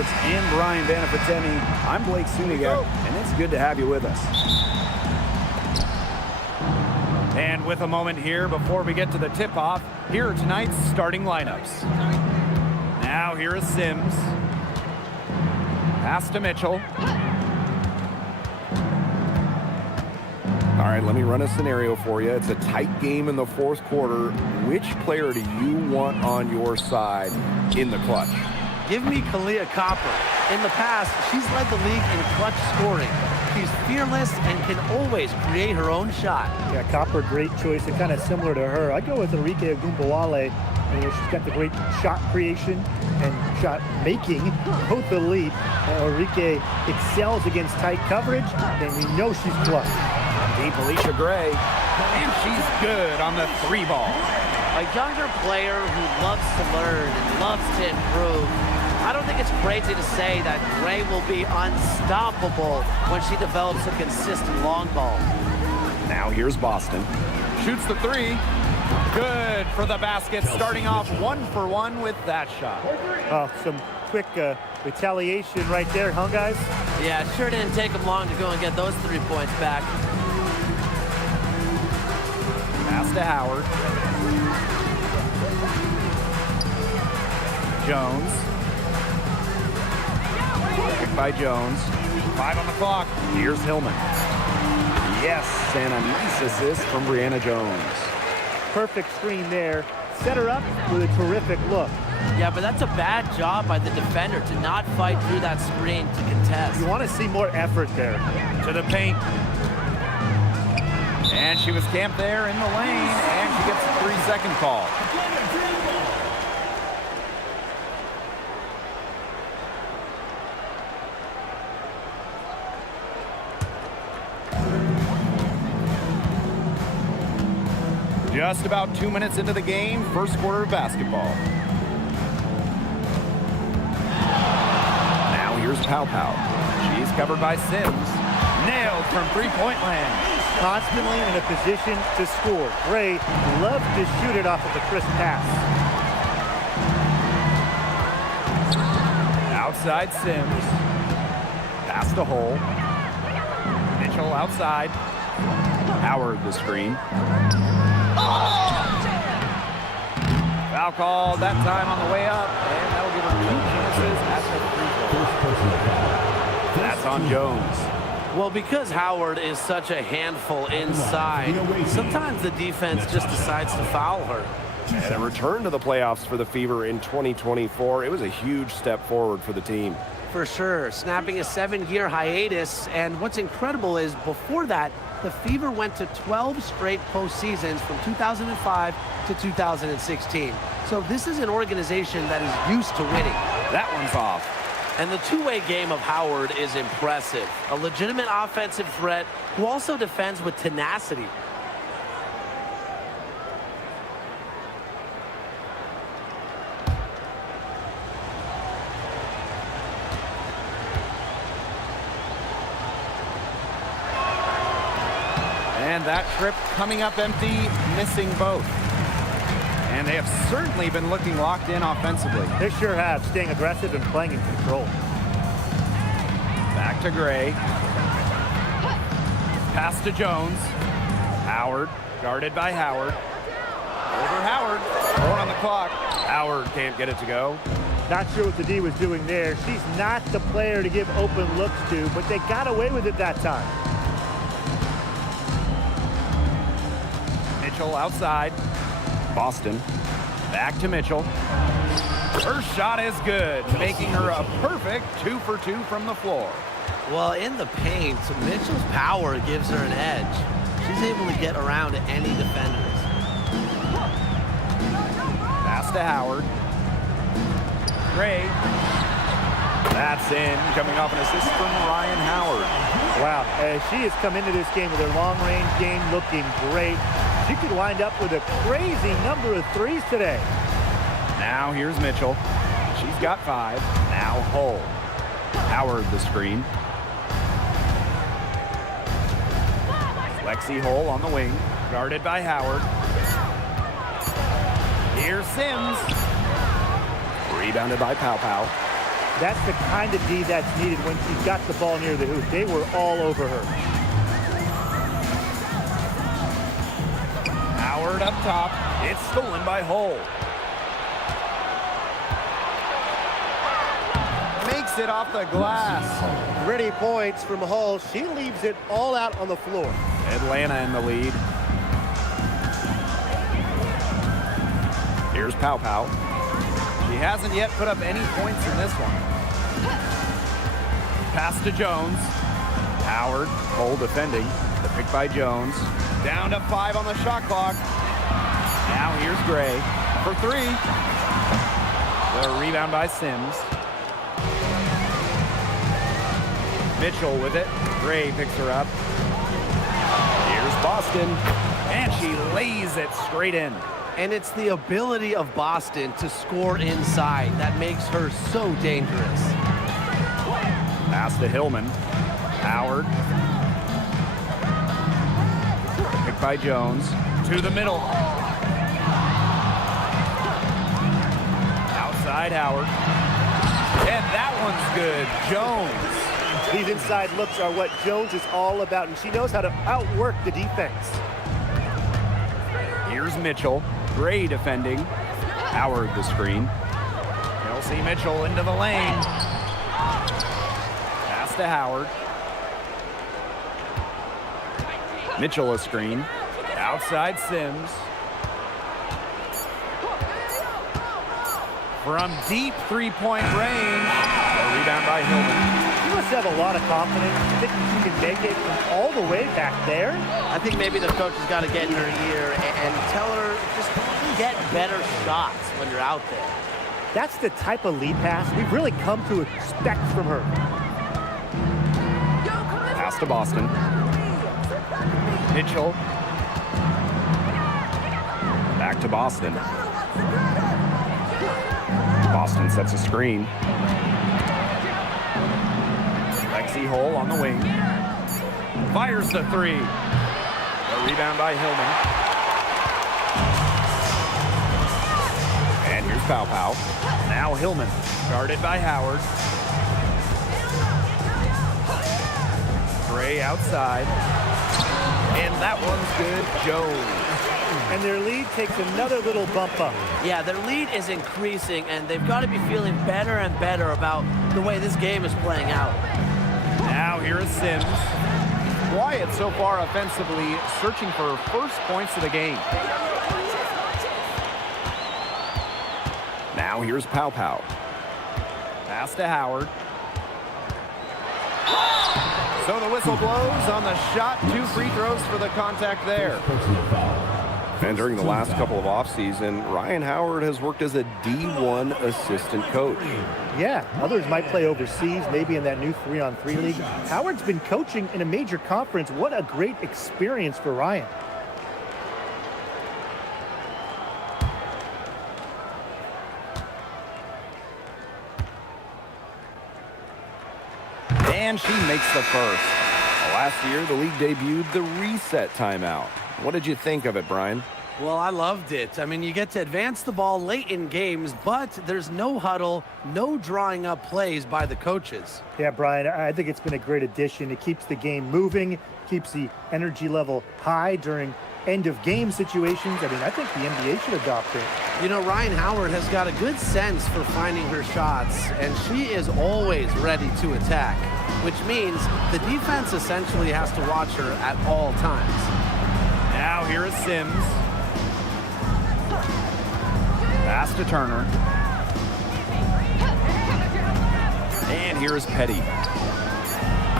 Sports and Brian Banafitemi. I'm Blake Suniga, and it's good to have you with us. And with a moment here before we get to the tip-off, here are tonight's starting lineups. Now here is Sims. Pass to Mitchell. All right, let me run a scenario for you. It's a tight game in the fourth quarter. Which player do you want on your side in the clutch? Give me Kalia Copper. In the past, she's led the league in clutch scoring. She's fearless and can always create her own shot. Yeah, Copper, great choice and kind of similar to her. I go with Enrique Agumbawale. She's got the great shot creation and shot making, both elite. Enrique excels against tight coverage, and we know she's clutch. Deep Alicia Gray, and she's good on the three ball. A younger player who loves to learn and loves to improve. I don't think it's crazy to say that Gray will be unstoppable when she develops a consistent long ball. Now here's Boston. Shoots the three. Good for the basket, starting off 1 for 1 with that shot. Some quick retaliation right there, huh, guys? Yeah, it sure didn't take them long to go and get those 3 points back. Pass to Howard. Jones. Picked by Jones. 5 on the clock. Here's Hillman. Yes, and a nice assist from Brianna Jones. Perfect screen there. Set her up with a terrific look. Yeah, but that's a bad job by the defender to not fight through that screen to contest. You want to see more effort there. To the paint. And she was camped there in the lane, and she gets a 3-second call. Just about 2 minutes into the game, first quarter of basketball. Now here's Pow Pow. She's covered by Sims. Nailed from three-point land. Constantly in a position to score. Gray loves to shoot it off of the crisp pass. Outside Sims. Pass to Hole. Mitchell outside. Howard the screen. Foul called that time on the way up, and that'll give her 2 chances at the free throw. That's on Jones. Well, because Howard is such a handful inside, sometimes the defense just decides to foul her. And a return to the playoffs for the Fever in 2024. It was a huge step forward for the team. For sure, snapping a 7-year hiatus, and what's incredible is before that, the Fever went to 12 straight postseasons from 2005 to 2016. So this is an organization that is used to winning. That one's off. And the two-way game of Howard is impressive. A legitimate offensive threat who also defends with tenacity. And that trip coming up empty, missing both. And they have certainly been looking locked in offensively. They sure have, staying aggressive and playing in control. Back to Gray. Pass to Jones. Howard, guarded by Howard. Over Howard. 4 on the clock. Howard can't get it to go. Not sure what the D was doing there. She's not the player to give open looks to, but they got away with it that time. Mitchell outside. Boston. Back to Mitchell. Her shot is good, making her a perfect 2 for 2 from the floor. Well, in the paint, Mitchell's power gives her an edge. She's able to get around any defenders. Pass to Howard. Gray. That's in, coming off an assist from Ryan Howard. Wow, she has come into this game with her long-range game looking great. She could wind up with a crazy number of threes today. Now here's Mitchell. She's got 5. Now Hull. Howard the screen. Lexi Hull on the wing, guarded by Howard. Here's Sims. Rebounded by Pow Pow. That's the kind of D that's needed when she's got the ball near the hoop. They were all over her. Howard up top. It's stolen by Hull. Makes it off the glass. Gritty points from Hull. She leaves it all out on the floor. Atlanta in the lead. Here's Pow Pow. She hasn't yet put up any points in this one. Pass to Jones. Howard, Hull defending. The pick by Jones. Down to 5 on the shot clock. Now here's Gray for 3. The rebound by Sims. Mitchell with it. Gray picks her up. Here's Boston. And she lays it straight in. And it's the ability of Boston to score inside that makes her so dangerous. Pass to Hillman. Howard. Pick by Jones. To the middle. Outside Howard. And that one's good. Jones. These inside looks are what Jones is all about, and she knows how to outwork the defense. Here's Mitchell. Gray defending. Howard the screen. Kelsey Mitchell into the lane. Pass to Howard. Mitchell a screen. Outside Sims. From deep three-point range. A rebound by Hillman. She must have a lot of confidence. I think she can make it from all the way back there. I think maybe the coach has got to get in her ear and tell her just get better shots when you're out there. That's the type of lead pass we've really come to expect from her. Pass to Boston. Mitchell. Back to Boston. Boston sets a screen. Lexi Hull on the wing. Fires the 3. A rebound by Hillman. And here's Pow Pow. Now Hillman. Guarded by Howard. Gray outside. And that one's good. Jones. And their lead takes another little bump up. Yeah, their lead is increasing, and they've got to be feeling better and better about the way this game is playing out. Now here is Sims. Quiet so far offensively, searching for first points of the game. Now here's Pow Pow. Pass to Howard. So the whistle blows on the shot. 2 free throws for the contact there. And during the last couple of offseason, Ryan Howard has worked as a D1 assistant coach. Yeah, others might play overseas, maybe in that new 3-on-3 league. Howard's been coaching in a major conference. What a great experience for Ryan. And she makes the first. Last year, the league debuted the reset timeout. What did you think of it, Brian? Well, I loved it. I mean, you get to advance the ball late in games, but there's no huddle, no drawing up plays by the coaches. Yeah, Brian, I think it's been a great addition. It keeps the game moving, keeps the energy level high during end-of-game situations. I mean, I think the NBA should adopt it. You know, Ryan Howard has got a good sense for finding her shots, and she is always ready to attack, which means the defense essentially has to watch her at all times. Now here is Sims. Pass to Turner. And here is Petty.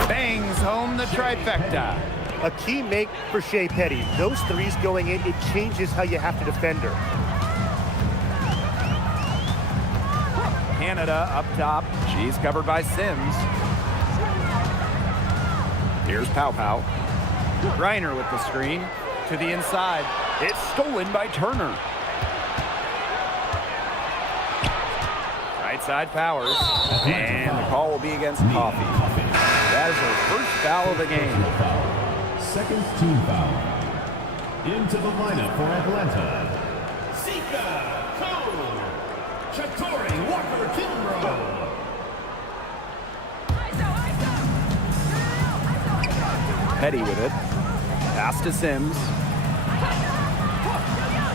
Bangs home the trifecta. A key make for Shea Petty. Those threes going in, it changes how you have to defend her. Canada up top. She's covered by Sims. Here's Pow Pow. Reiner with the screen. To the inside. It's stolen by Turner. Right side Powers. And the call will be against Coffey. That is her first foul of the game. Second team foul. Into the lineup for Atlanta. Sika Cole. Chatori Walker Kimbrough. Petty with it. Pass to Sims.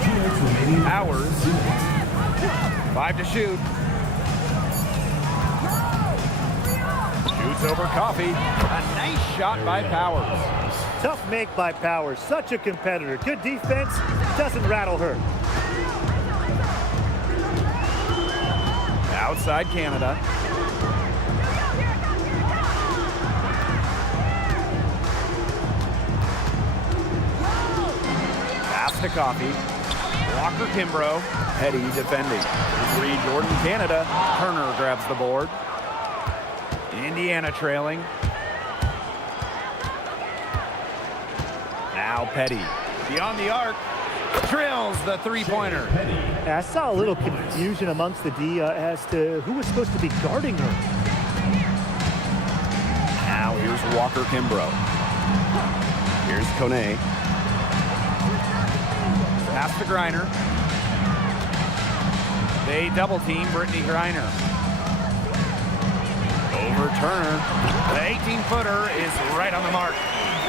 2 minutes remaining. Powers. 5 to shoot. Shoots over Coffee. A nice shot by Powers. Tough make by Powers. Such a competitor. Good defense. Doesn't rattle her. Outside Canada. Pass to Coffee. Walker Kimbrough. Petty defending. 3 Jordan Canada. Turner grabs the board. Indiana trailing. Now Petty. Beyond the arc. Drills the three-pointer. I saw a little confusion amongst the D as to who was supposed to be guarding her. Now here's Walker Kimbrough. Here's Kone. Pass to Griner. They double team Brittany Griner. Over Turner. The 18-footer is right on the mark.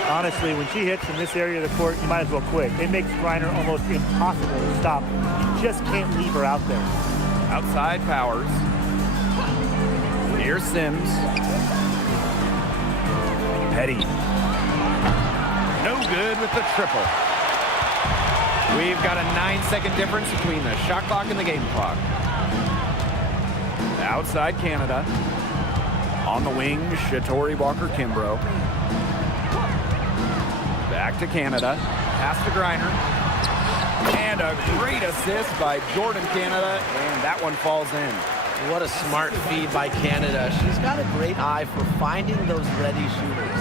Honestly, when she hits in this area of the court, you might as well quit. It makes Griner almost impossible to stop. You just can't leave her out there. Outside Powers. Here's Sims. Petty. No good with the triple. We've got a 9-second difference between the shot clock and the game clock. Outside Canada. On the wing, Shatori Walker Kimbrough. Back to Canada. Pass to Griner. And a great assist by Jordan Canada, and that one falls in. What a smart feed by Canada. She's got a great eye for finding those ready shooters.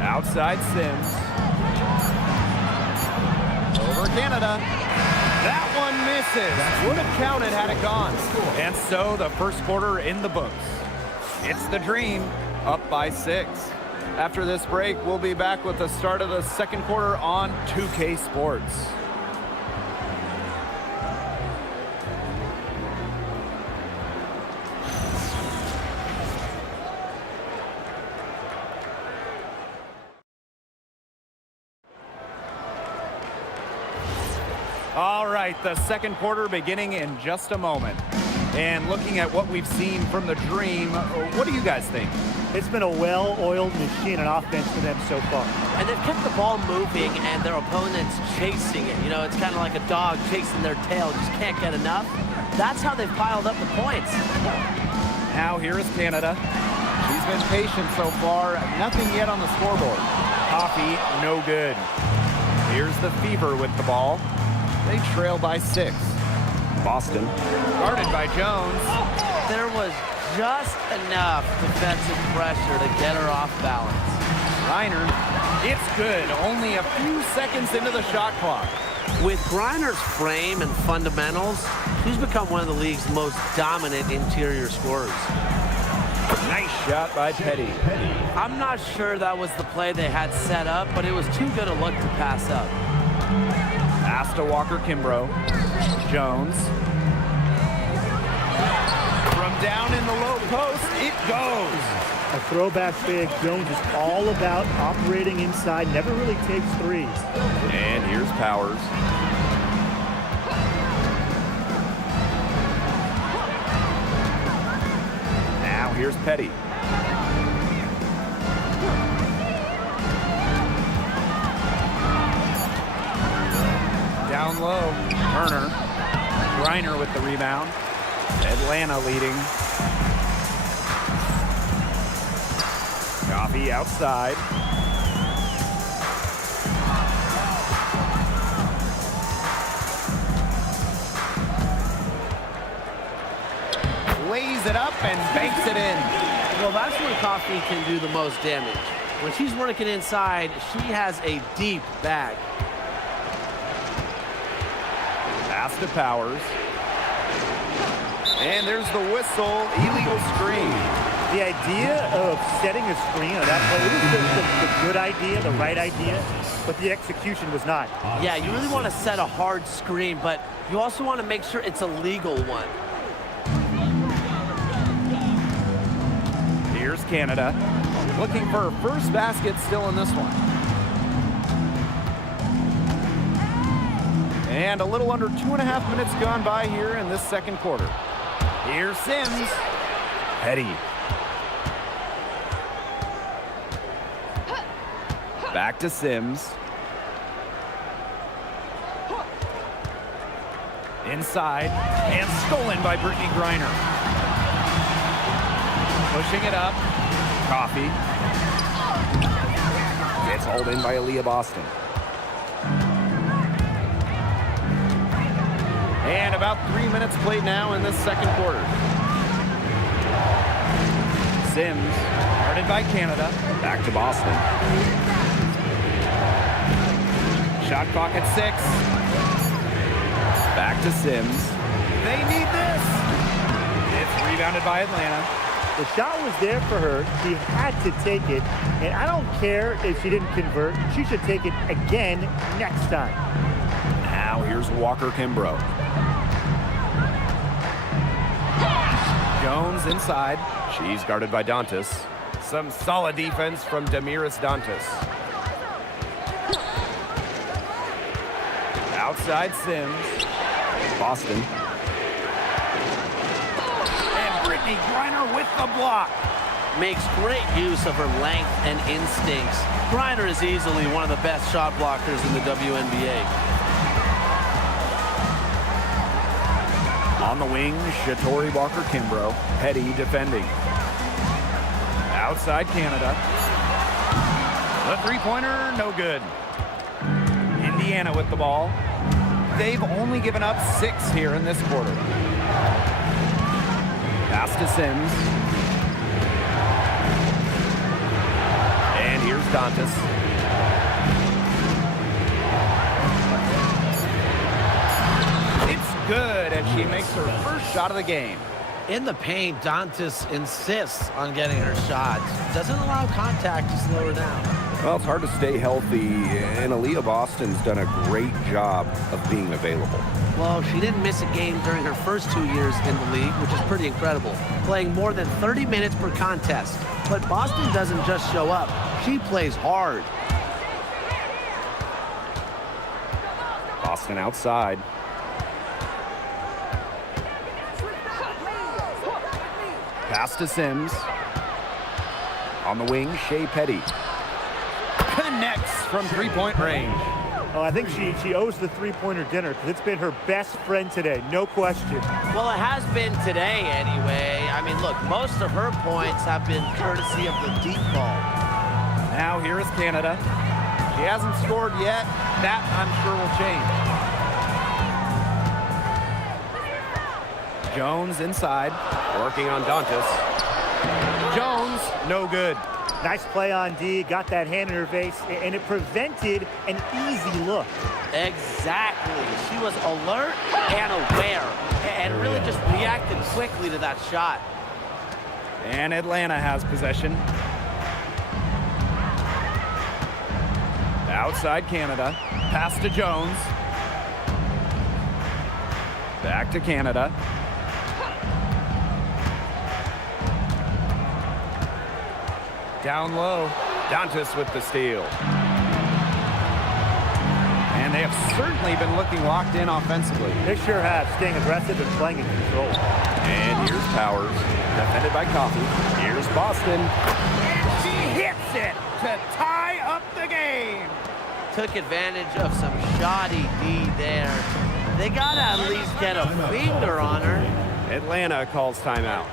Outside Sims. Over Canada. That one misses. Would have counted had it gone. And so the first quarter in the books. It's the Dream, up by 6. After this break, we'll be back with the start of the second quarter on 2K Sports. All right, the second quarter beginning in just a moment. And looking at what we've seen from the Dream, what do you guys think? It's been a well-oiled machine on offense for them so far. And they've kept the ball moving and their opponents chasing it. You know, it's kind of like a dog chasing their tail, just can't get enough. That's how they've piled up the points. Now here is Canada. She's been patient so far. Nothing yet on the scoreboard. Coffee, no good. Here's the Fever with the ball. They trail by 6. Boston, guarded by Jones. There was just enough defensive pressure to get her off balance. Griner, it's good. Only a few seconds into the shot clock. With Griner's frame and fundamentals, she's become one of the league's most dominant interior scorers. Nice shot by Petty. I'm not sure that was the play they had set up, but it was too good a look to pass up. Pass to Walker Kimbrough. Jones. From down in the low post, it goes. A throwback big. Jones is all about operating inside, never really takes threes. And here's Powers. Now here's Petty. Down low, Turner. Griner with the rebound. Atlanta leading. Coffee outside. Lays it up and banks it in. Well, that's where Coffee can do the most damage. When she's working inside, she has a deep bag. Pass to Powers. And there's the whistle, illegal screen. The idea of setting a screen on that play, it was the good idea, the right idea, but the execution was not. Yeah, you really want to set a hard screen, but you also want to make sure it's a legal one. Here's Canada. Looking for her first basket still in this one. And a little under 2.5 minutes gone by here in this second quarter. Here's Sims. Petty. Back to Sims. Inside, and stolen by Brittany Griner. Pushing it up. Coffee. It's hauled in by Aaliyah Boston. And about 3 minutes played now in this second quarter. Sims, guarded by Canada. Back to Boston. Shot clock at 6. Back to Sims. They need this. It's rebounded by Atlanta. The shot was there for her. She had to take it. And I don't care if she didn't convert. She should take it again next time. Now here's Walker Kimbrough. Jones inside. She's guarded by Dantas. Some solid defense from Damiris Dantas. Outside Sims. Boston. And Brittany Griner with the block. Makes great use of her length and instincts. Griner is easily one of the best shot blockers in the WNBA. On the wing, Shatori Walker Kimbrough. Petty defending. Outside Canada. The three-pointer, no good. Indiana with the ball. They've only given up 6 here in this quarter. Pass to Sims. And here's Dantas. It's good, and she makes her first shot of the game. In the paint, Dantas insists on getting her shots. Doesn't allow contact to slow her down. Well, it's hard to stay healthy, and Aaliyah Boston's done a great job of being available. Well, she didn't miss a game during her first 2 years in the league, which is pretty incredible, playing more than 30 minutes per contest. But Boston doesn't just show up. She plays hard. Boston outside. Pass to Sims. On the wing, Shea Petty. Connects from three-point range. Oh, I think she owes the three-pointer dinner because it's been her best friend today, no question. Well, it has been today anyway. I mean, look, most of her points have been courtesy of the deep ball. Now here is Canada. She hasn't scored yet. That, I'm sure, will change. Jones inside. Working on Dantas. Jones, no good. Nice play on D, got that hand in her face, and it prevented an easy look. Exactly. She was alert and aware and really just reacted quickly to that shot. And Atlanta has possession. Outside Canada. Pass to Jones. Back to Canada. Down low. Dantas with the steal. And they have certainly been looking locked in offensively. They sure have, staying aggressive and playing in control. And here's Powers. Defended by Coffee. Here's Boston. She hits it to tie up the game. Took advantage of some shoddy D there. They gotta at least get a finger on her. Atlanta calls timeout.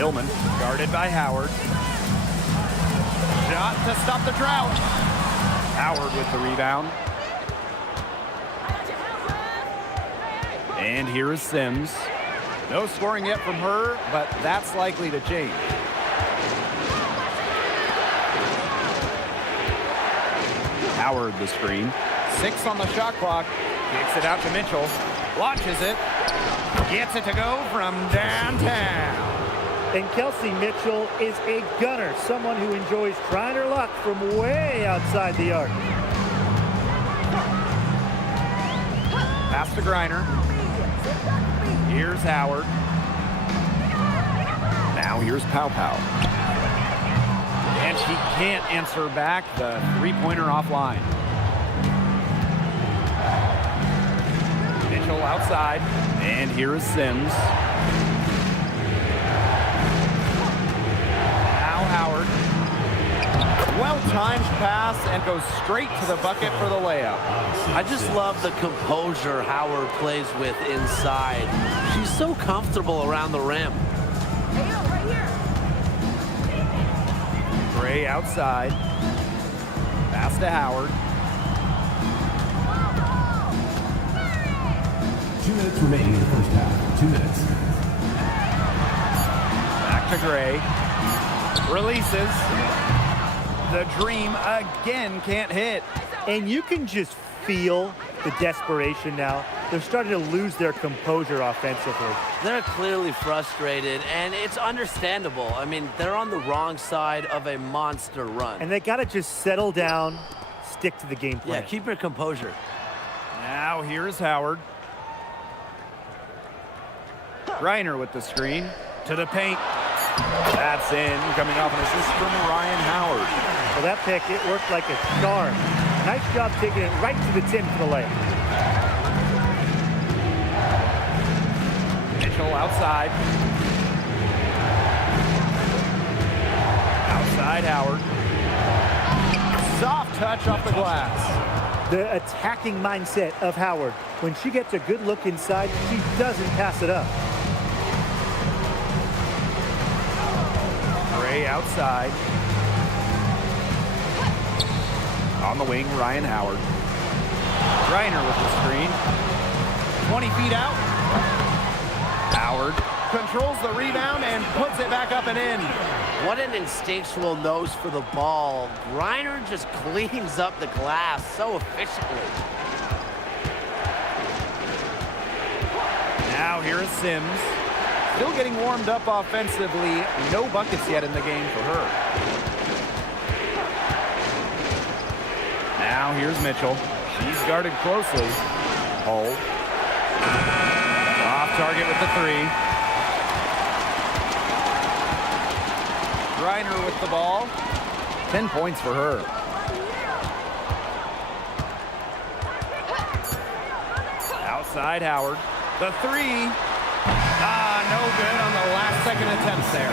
Hillman, guarded by Howard. Shot to stop the drought. Howard with the rebound. And here is Sims. No scoring yet from her, but that's likely to change. Howard the screen. 6 on the shot clock. Kicks it out to Mitchell. Launches it. Gets it to go from downtown. And Kelsey Mitchell is a gunner, someone who enjoys trying her luck from way outside the arc. Pass to Griner. Here's Howard. Now here's Pow Pow. And she can't answer back the three-pointer offline. Mitchell outside. And here is Sims. Now Howard. Well-timed pass and goes straight to the bucket for the layup. I just love the composure Howard plays with inside. She's so comfortable around the rim. Gray outside. Pass to Howard. 2 minutes remaining in the first half. 2 minutes. Back to Gray. Releases. The dream again can't hit. And you can just feel the desperation now. They're starting to lose their composure offensively. They're clearly frustrated, and it's understandable. I mean, they're on the wrong side of a monster run. And they got to just settle down, stick to the game plan. Yeah, keep your composure. Now here's Howard. Griner with the screen. To the paint. That's in. Coming off an assist from Ryan Howard. Well, that pick, it worked like a charm. Nice job taking it right to the tin for the layup. Mitchell outside. Outside Howard. Soft touch off the glass. The attacking mindset of Howard. When she gets a good look inside, she doesn't pass it up. Gray outside. On the wing, Ryan Howard. Griner with the screen. 20 feet out. Howard controls the rebound and puts it back up and in. What an instinctual nose for the ball. Griner just cleans up the glass so efficiently. Now here is Sims. Still getting warmed up offensively. No buckets yet in the game for her. Now here's Mitchell. She's guarded closely. Hole. Off target with the three. Griner with the ball. 10 points for her. Outside Howard. The three. No good on the last second attempt there.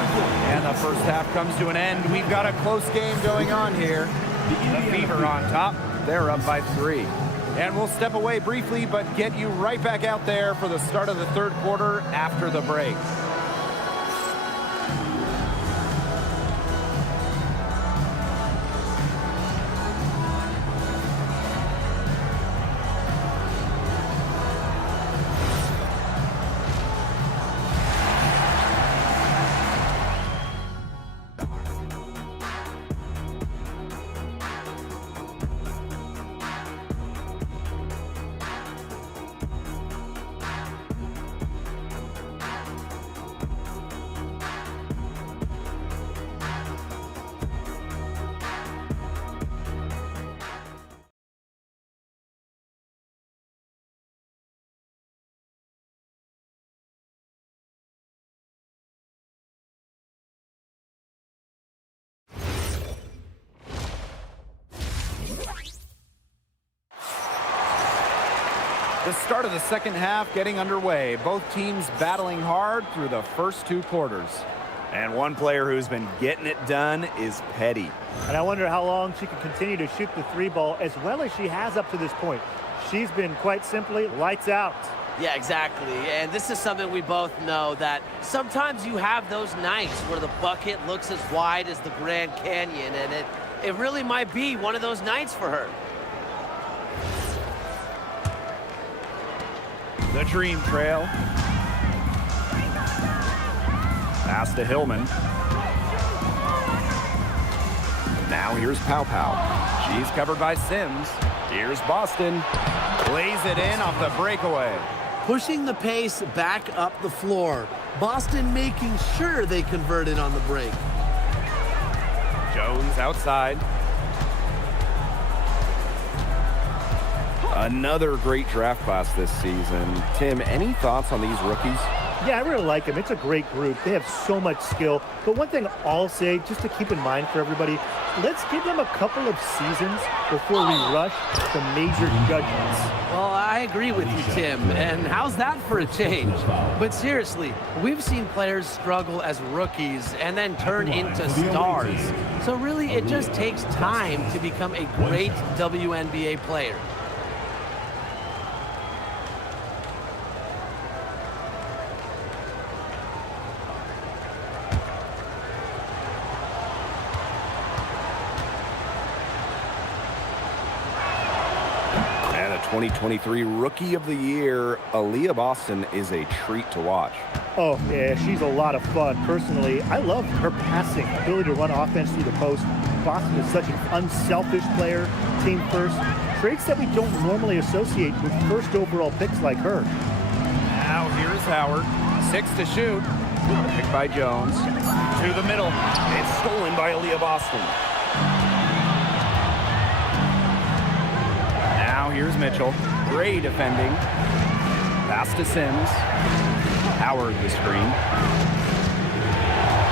And the first half comes to an end. We've got a close game going on here. The Fever on top. They're up by 3. And we'll step away briefly, but get you right back out there for the start of the third quarter after the break. The start of the second half getting underway. Both teams battling hard through the first 2 quarters. And one player who's been getting it done is Petty. And I wonder how long she can continue to shoot the 3 ball as well as she has up to this point. She's been quite simply lights out. Yeah, exactly. And this is something we both know, that sometimes you have those nights where the bucket looks as wide as the Grand Canyon, and it really might be one of those nights for her. The dream trail. Pass to Hillman. Now here's Pow Pow. She's covered by Sims. Here's Boston. Lays it in off the breakaway. Pushing the pace back up the floor. Boston making sure they converted on the break. Jones outside. Another great draft class this season. Tim, any thoughts on these rookies? Yeah, I really like them. It's a great group. They have so much skill. But one thing I'll say, just to keep in mind for everybody, let's give them a couple of seasons before we rush to major judgments. Well, I agree with you, Tim. And how's that for a change? But seriously, we've seen players struggle as rookies and then turn into stars. So really, it just takes time to become a great WNBA player. And a 2023 Rookie of the Year, Aaliyah Boston, is a treat to watch. Oh, yeah, she's a lot of fun. Personally, I love her passing, ability to run offense through the post. Boston is such an unselfish player, team first, traits that we don't normally associate with first overall picks like her. Now here's Howard. 6 to shoot. Picked by Jones. To the middle. It's stolen by Aaliyah Boston. Now here's Mitchell. Gray defending. Pass to Sims. Howard the screen.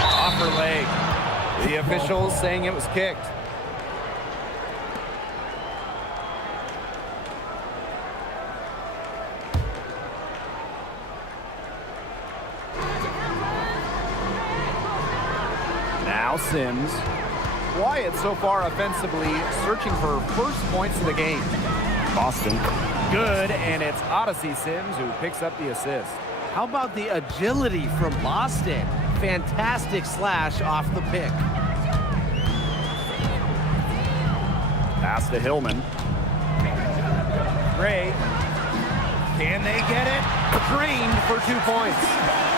Off her leg. The officials saying it was kicked. Now Sims. Wyatt so far offensively searching for first points of the game. Boston. Good, and it's Odyssey Sims who picks up the assist. How about the agility from Boston? Fantastic slash off the pick. Pass to Hillman. Gray. Can they get it? Drained for 2 points.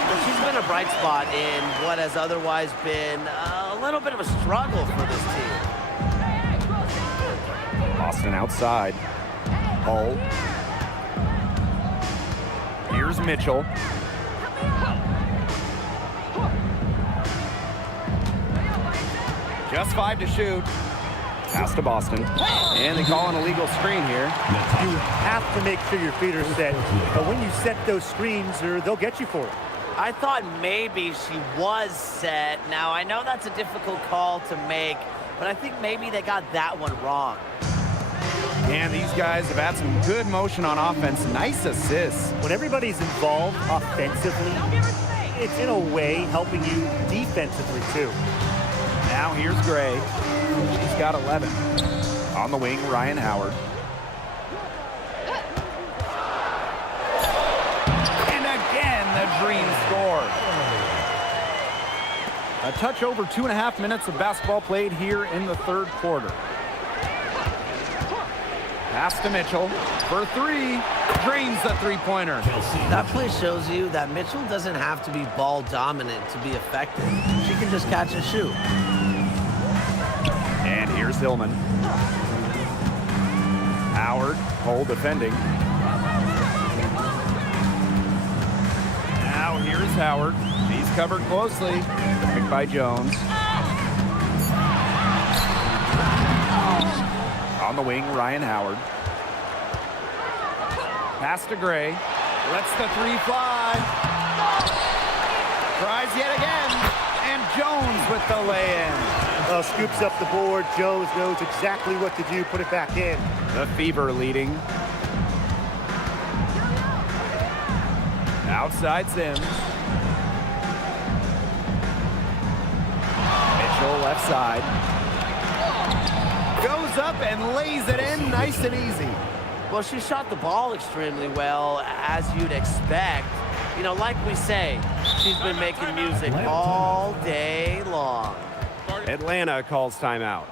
Well, she's been a bright spot in what has otherwise been a little bit of a struggle for this team. Boston outside. Hull. Here's Mitchell. Just 5 to shoot. Pass to Boston. And they call an illegal screen here. You have to make sure your feet are set. But when you set those screens, they'll get you for it. I thought maybe she was set. Now, I know that's a difficult call to make, but I think maybe they got that one wrong. And these guys have had some good motion on offense. Nice assists. When everybody's involved offensively, it's in a way helping you defensively too. Now here's Gray. She's got 11. On the wing, Ryan Howard. And again, the Dream score. A touch over 2.5 minutes of basketball played here in the third quarter. Pass to Mitchell for 3. Drains the three-pointer. That play shows you that Mitchell doesn't have to be ball dominant to be effective. She can just catch and shoot. And here's Hillman. Howard, Cole defending. Now here's Howard. He's covered closely. Picked by Jones. On the wing, Ryan Howard. Pass to Gray. Lets the 3 fly. Tries yet again. And Jones with the lay-in. Scoops up the board. Jones knows exactly what to do. Put it back in. The Fever leading. Outside Sims. Mitchell left side. Goes up and lays it in nice and easy. Well, she shot the ball extremely well, as you'd expect. You know, like we say, she's been making music all day long. Atlanta calls timeout.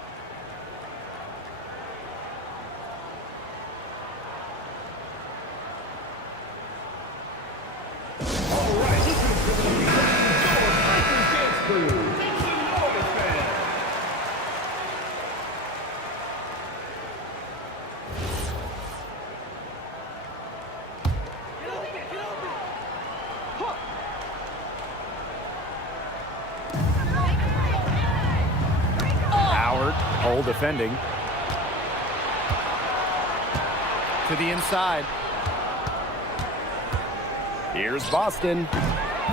Hole defending. To the inside. Here's Boston.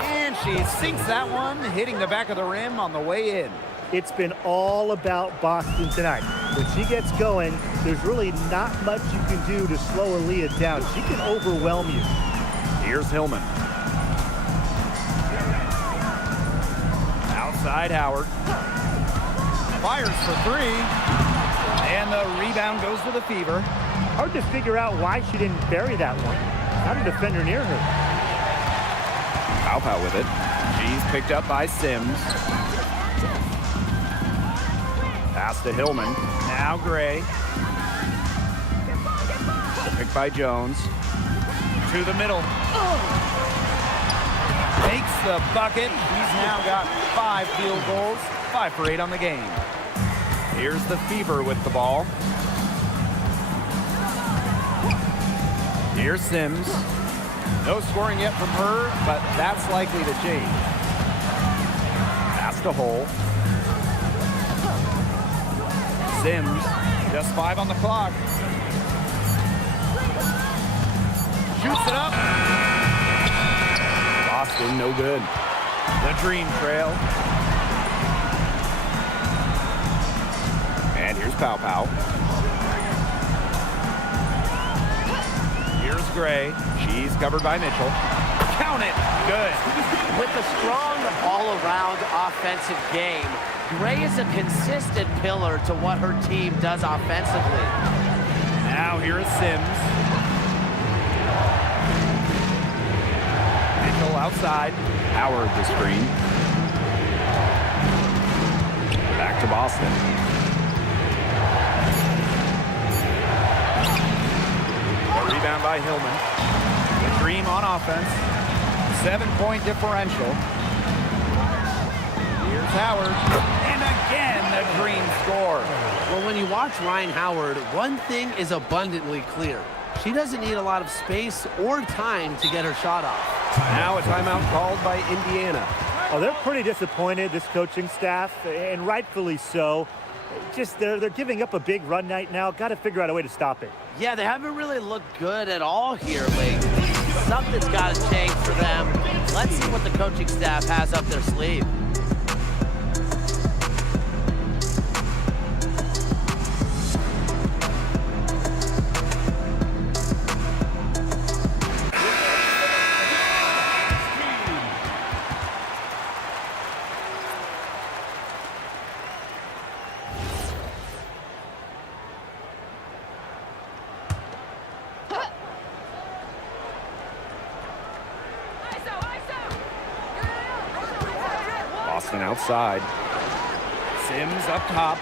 And she sinks that one, hitting the back of the rim on the way in. It's been all about Boston tonight. When she gets going, there's really not much you can do to slow Aaliyah down. She can overwhelm you. Here's Hillman. Outside Howard. Fires for three. And the rebound goes to the Fever. Hard to figure out why she didn't bury that one. Not a defender near her. Pow with it. She's picked up by Sims. Pass to Hillman. Now Gray. Picked by Jones. To the middle. Makes the bucket. He's now got 5 field goals. 5 for 8 on the game. Here's the Fever with the ball. Here's Sims. No scoring yet from her, but that's likely to change. Pass to Hole. Sims, just 5 on the clock. Shoots it up. Boston, no good. The Dream Trail. And here's Pow. Here's Gray. She's covered by Mitchell. Count it. Good. With a strong all-around offensive game, Gray is a consistent pillar to what her team does offensively. Now here is Sims. Mitchell outside. Howard the screen. Back to Boston. A rebound by Hillman. The Dream on offense. 7-point differential. Here's Howard. And again, the Dream score. Well, when you watch Ryan Howard, one thing is abundantly clear. She doesn't need a lot of space or time to get her shot off. Now a timeout called by Indiana. Oh, they're pretty disappointed, this coaching staff, and rightfully so. Just they're giving up a big run night now. Got to figure out a way to stop it. Yeah, they haven't really looked good at all here lately. Something's got to change for them. Let's see what the coaching staff has up their sleeve. Boston outside. Sims up top.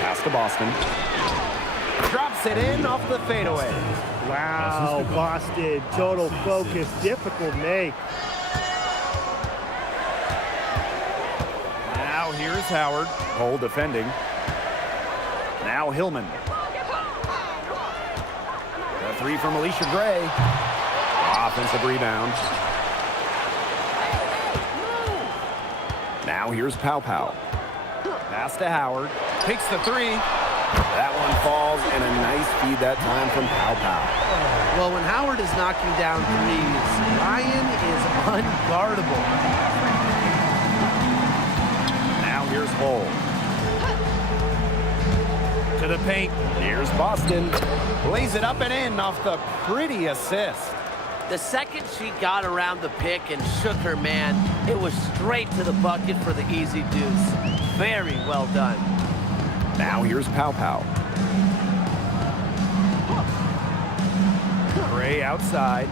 Pass to Boston. Drops it in off the fadeaway. Wow, Boston, total focus, difficult make. Now here's Howard. Hole defending. Now Hillman. The 3 from Alicia Gray. Offensive rebound. Now here's Pow. Pass to Howard. Takes the 3. That one falls, and a nice feed that time from Pow. Well, when Howard is knocking down threes, Ryan is unguardable. Now here's Hole. To the paint. Here's Boston. Lays it up and in off the pretty assist. The second she got around the pick and shook her man, it was straight to the bucket for the easy deuce. Very well done. Now here's Pow. Gray outside.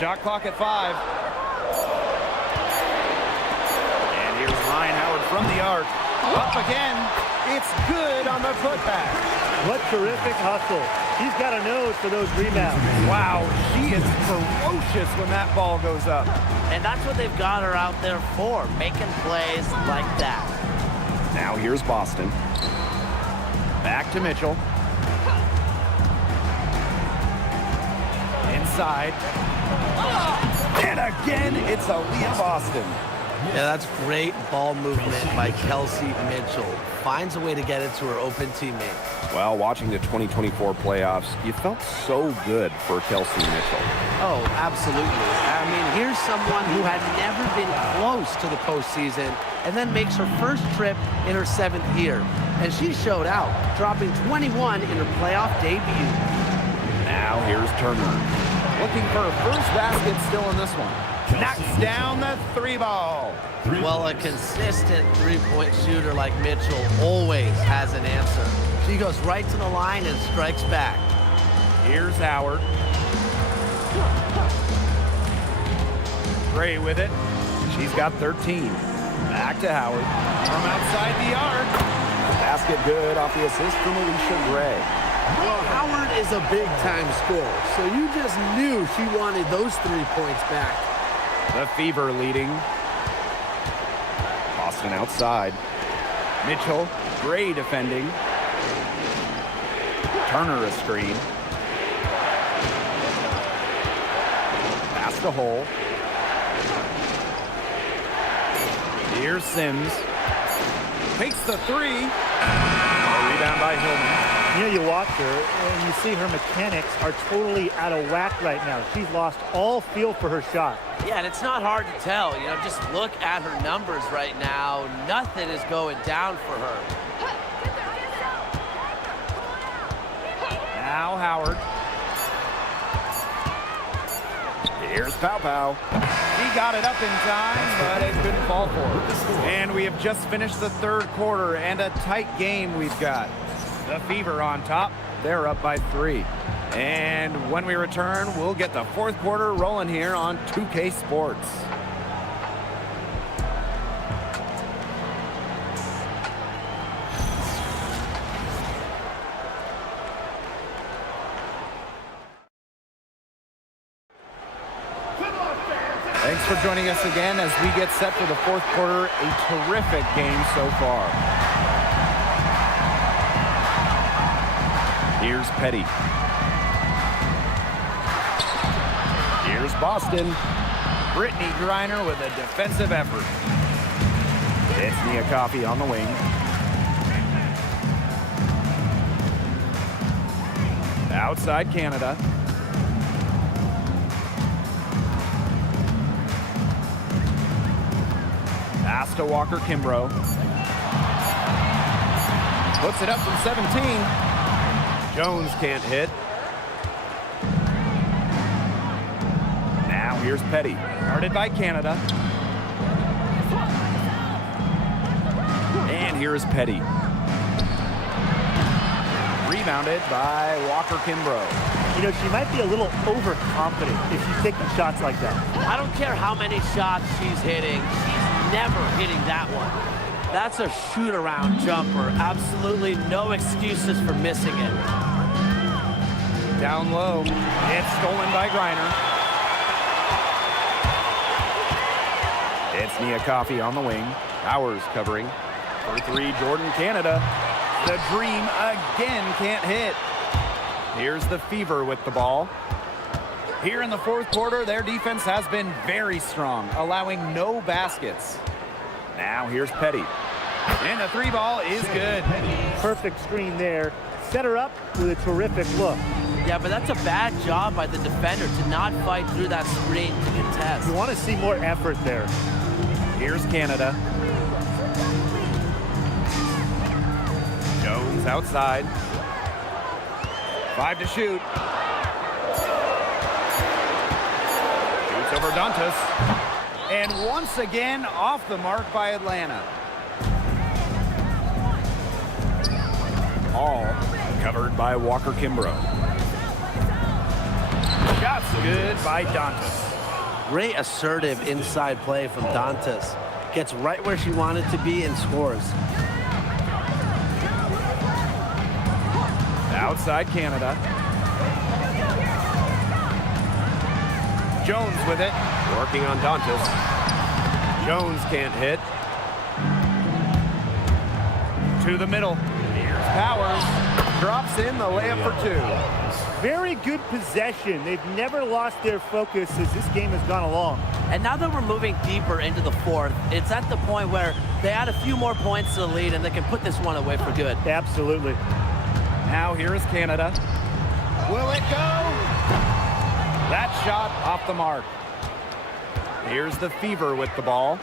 Shot clock at 5. And here's Ryan Howard from the arc. Up again. It's good on the putback. What terrific hustle. He's got a nose for those rebounds. Wow, she is ferocious when that ball goes up. And that's what they've got her out there for, making plays like that. Now here's Boston. Back to Mitchell. Inside. And again, it's Aaliyah Boston. Yeah, that's great ball movement by Kelsey Mitchell. Finds a way to get it to her open teammate. Well, watching the 2024 playoffs, you felt so good for Kelsey Mitchell. Oh, absolutely. I mean, here's someone who had never been close to the postseason and then makes her first trip in her 7th year. And she showed out, dropping 21 in her playoff debut. Now here's Turner. Looking for her first basket still in this one. Knocks down the 3-ball. Well, a consistent three-point shooter like Mitchell always has an answer. She goes right to the line and strikes back. Here's Howard. Gray with it. She's got 13. Back to Howard. From outside the arc. Basket good off the assist from Alicia Gray. Well, Howard is a big-time scorer, so you just knew she wanted those 3 points back. The Fever leading. Boston outside. Mitchell, Gray defending. Turner a screen. Pass to Hole. Here's Sims. Takes the 3. A rebound by Hillman. You know, you watch her and you see her mechanics are totally out of whack right now. She's lost all feel for her shot. Yeah, and it's not hard to tell. You know, just look at her numbers right now. Nothing is going down for her. Now Howard. Here's Pow Pow. He got it up in time, but it couldn't fall for her. And we have just finished the 3rd quarter, and a tight game we've got. The Fever on top. They're up by 3. And when we return, we'll get the 4th quarter rolling here on 2K Sports. Thanks for joining us again as we get set for the 4th quarter. A terrific game so far. Here's Petty. Here's Boston. Brittany Griner with a defensive effort. It's Niakafi on the wing. Outside Canada. Pass to Walker Kimbrough. Puts it up from 17. Jones can't hit. Now here's Petty. Guarded by Canada. And here's Petty. Rebounded by Walker Kimbrough. You know, she might be a little overconfident if she's taking shots like that. I don't care how many shots she's hitting. She's never hitting that one. That's a shoot-around jumper. Absolutely no excuses for missing it. Down low. It's stolen by Griner. It's Niakafi on the wing. Bowers covering. For 3, Jordan Canada. The Dream again can't hit. Here's the Fever with the ball. Here in the 4th quarter, their defense has been very strong, allowing no baskets. Now here's Petty. And the 3-ball is good. Perfect screen there. Set her up with a terrific look. Yeah, but that's a bad job by the defender to not fight through that screen to contest. You want to see more effort there. Here's Canada. Jones outside. 5 to shoot. Shoots over Dantas. And once again, off the mark by Atlanta. All covered by Walker Kimbrough. Shots good by Dantas. Great assertive inside play from Dantas. Gets right where she wanted to be and scores. Outside Canada. Jones with it. Working on Dantas. Jones can't hit. To the middle. Here's Powers. Drops in the layup for 2. very good possession. They've never lost their focus as this game has gone along. And now that we're moving deeper into the fourth, it's at the point where they add a few more points to the lead and they can put this one away for good. Absolutely. Now here is Canada. Will it go? That shot off the mark. Here's the Fever with the ball.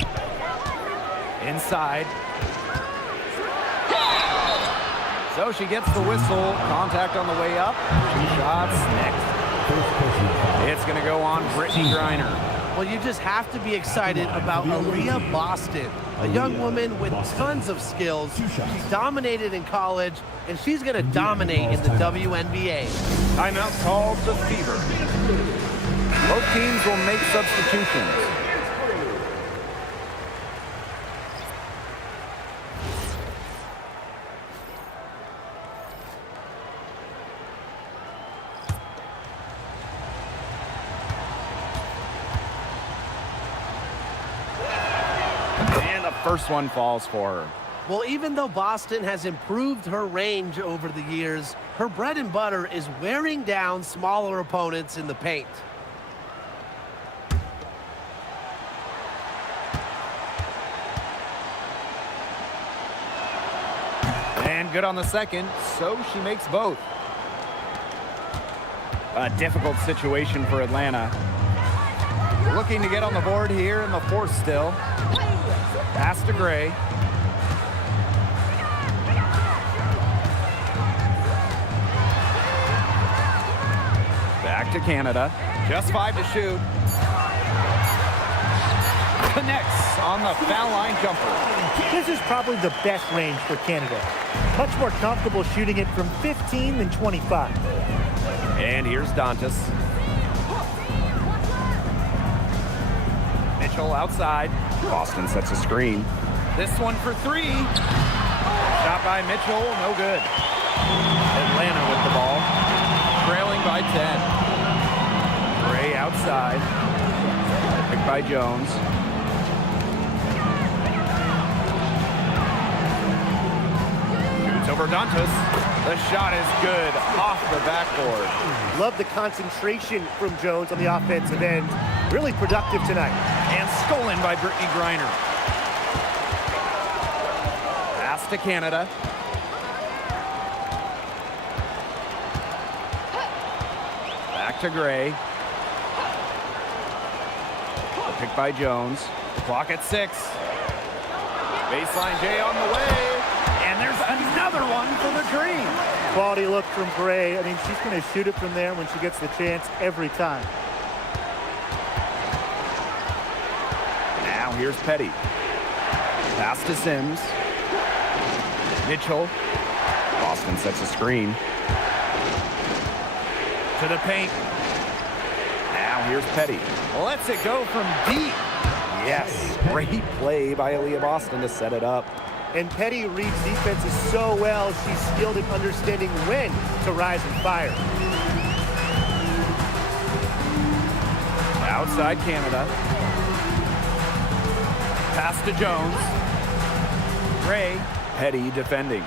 Inside. So she gets the whistle. Contact on the way up. 2 shots next. It's going to go on Brittany Griner. Well, you just have to be excited about Aaliyah Boston, a young woman with tons of skills. She dominated in college, and she's going to dominate in the WNBA. Timeout called the Fever. Both teams will make substitutions. First one falls for her. Well, even though Boston has improved her range over the years, her bread and butter is wearing down smaller opponents in the paint. And good on the second, so she makes both. A difficult situation for Atlanta. Looking to get on the board here in the fourth still. Pass to Gray. Back to Canada. Just 5 to shoot. Connects on the foul line jumper. This is probably the best range for Canada. Much more comfortable shooting it from 15 than 25. And here's Dantas. Mitchell outside. Boston sets a screen. This one for 3. Shot by Mitchell, no good. Atlanta with the ball. Trailing by 10. Gray outside. Picked by Jones. Shoots over Dantas. The shot is good off the backboard. Love the concentration from Jones on the offensive end. Really productive tonight. And stolen by Brittany Griner. Pass to Canada. Back to Gray. The pick by Jones. Clock at 6. Baseline J on the way. And there's another one for the Dream. Quality look from Gray. I mean, she's going to shoot it from there when she gets the chance every time. Now here's Petty. Pass to Sims. Mitchell. Boston sets a screen. To the paint. Now here's Petty. Lets it go from deep. Yes, great play by Aaliyah Boston to set it up. And Petty reads defenses so well, she's skilled at understanding when to rise and fire. Outside Canada. Pass to Jones. Gray. Petty defending.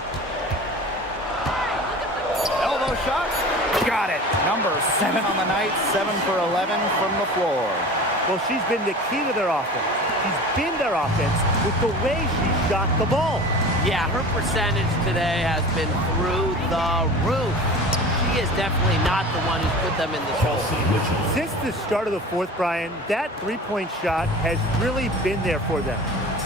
Elbow shot. Got it. Number 7 on the night. 7 for 11 from the floor. Well, she's been the key to their offense. She's been their offense with the way she shot the ball. Yeah, her percentage today has been through the roof. She is definitely not the one who's put them in this hole. Since the start of the fourth, Brian, that three-point shot has really been there for them.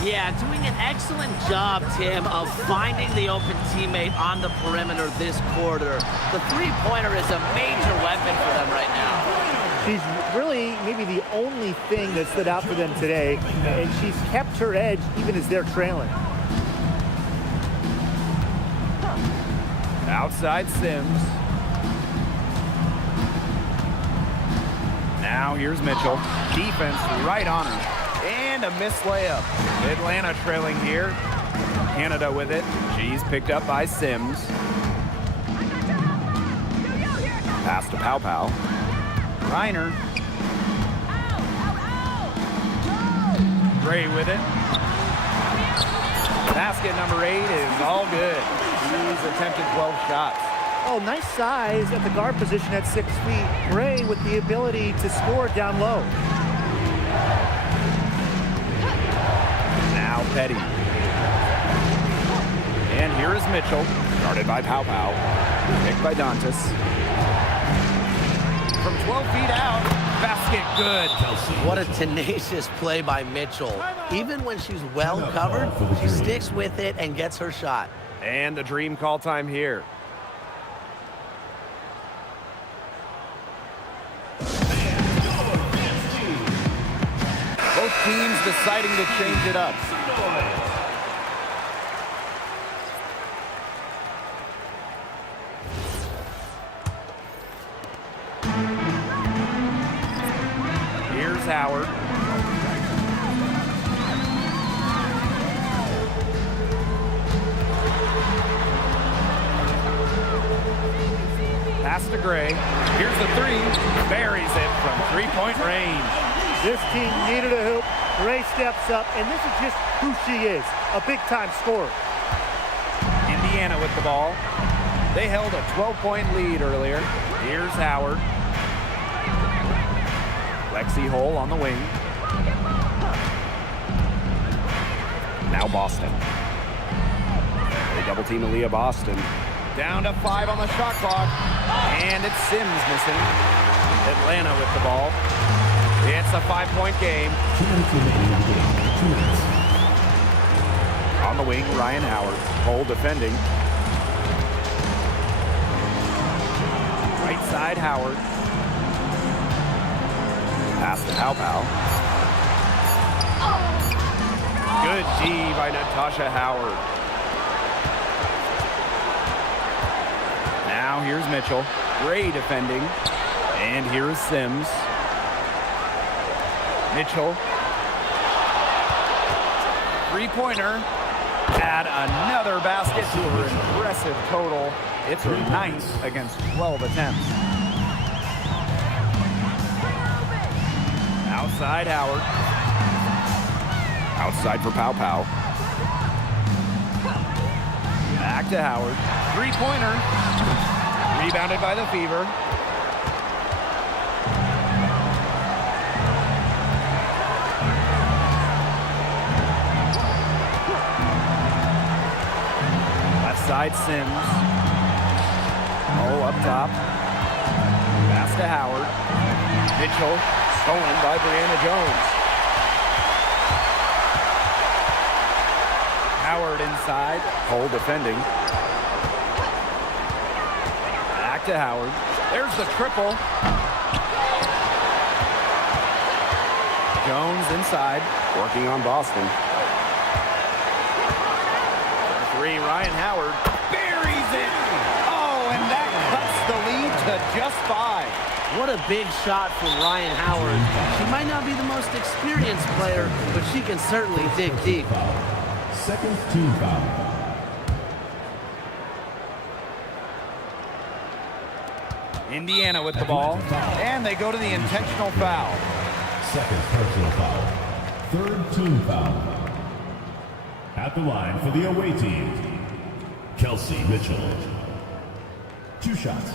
Yeah, doing an excellent job, Tim, of finding the open teammate on the perimeter this quarter. The three-pointer is a major weapon for them right now. She's really maybe the only thing that stood out for them today, and she's kept her edge even as they're trailing. Outside Sims. Now here's Mitchell. Defense right on her. And a missed layup. Atlanta trailing here. Canada with it. She's picked up by Sims. Pass to Pow Pow. Reiner. Gray with it. Basket number 8 is all good. He's attempted 12 shots. Oh, nice size at the guard position at 6 feet. Gray with the ability to score down low. Now Petty. And here is Mitchell, guarded by Pow Pow. Picked by Dantas. From 12 feet out, basket good. What a tenacious play by Mitchell. Even when she's well covered, she sticks with it and gets her shot. And the dream call time here. Both teams deciding to change it up. Here's Howard. Pass to Gray. Here's the three. Buries it from three-point range. This team needed a hoop. Gray steps up, and this is just who she is, a big-time scorer. Indiana with the ball. They held a 12-point lead earlier. Here's Howard. Lexi Hole on the wing. Now Boston. They double team Aaliyah Boston. Down to 5 on the shot clock. And it's Sims missing. Atlanta with the ball. It's a 5-point game. 2 minutes remaining in the game. 2 minutes. On the wing, Ryan Howard. Hole defending. Right side, Howard. Pass to Pow Pow. Good D by Natasha Howard. Now here's Mitchell. Gray defending. And here's Sims. Mitchell. Three-pointer. Add another basket to her impressive total. It's her 9th against 12 attempts. Outside Howard. Outside for Pow Pow. Back to Howard. Three-pointer. Rebounded by the Fever. Left side Sims. Oh, up top. Pass to Howard. Mitchell. Stolen by Brianna Jones. Howard inside. Hole defending. Back to Howard. There's the triple. Jones inside. Working on Boston. For 3, Ryan Howard buries it. Oh, and that cuts the lead to just 5. What a big shot from Ryan Howard. She might not be the most experienced player, but she can certainly dig deep. Second team foul. Indiana with the ball, and they go to the intentional foul. Second personal foul. Third team foul. At the line for the away team, Kelsey Mitchell. 2 shots.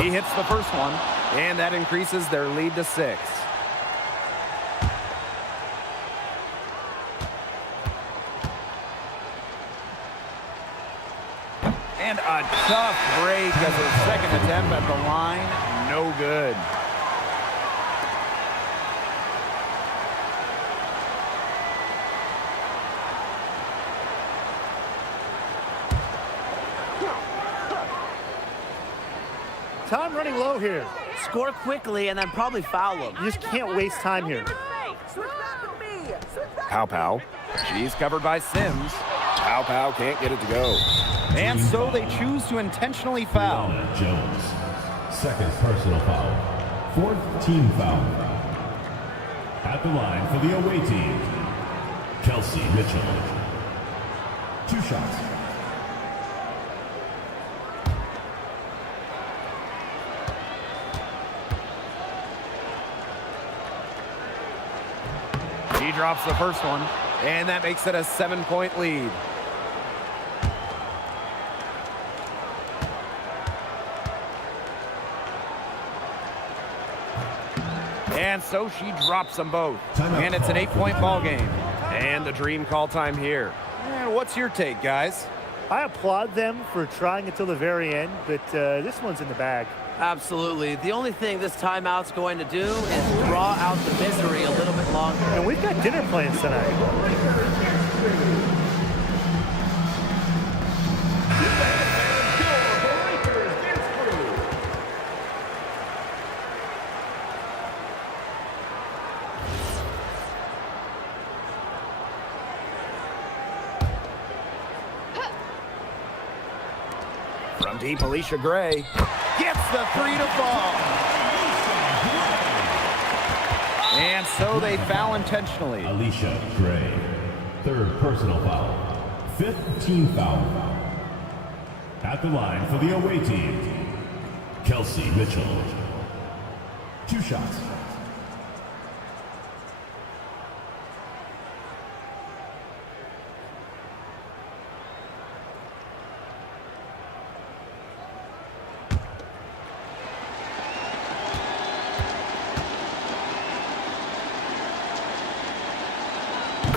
He hits the first one, and that increases their lead to 6. And a tough break as her second attempt at the line. No good. Time running low here. Score quickly and then probably foul them. You just can't waste time here. Pow Pow. She's covered by Sims. Pow Pow can't get it to go. And so they choose to intentionally foul. Brianna Jones. Second personal foul. Fourth team foul. At the line for the away team, Kelsey Mitchell. 2 shots. drops the first one, and that makes it a 7-point lead. And so she drops them both. And it's an 8-point ball game. And the dream call time here. And what's your take, guys? I applaud them for trying until the very end, but this one's in the bag. Absolutely. The only thing this timeout's going to do is draw out the misery a little bit longer. And we've got dinner plans tonight. From deep, Alicia Gray gets the 3 to fall. And so they foul intentionally. Alicia Gray, third personal foul, fifth team foul. At the line for the away team, Kelsey Mitchell. 2 shots.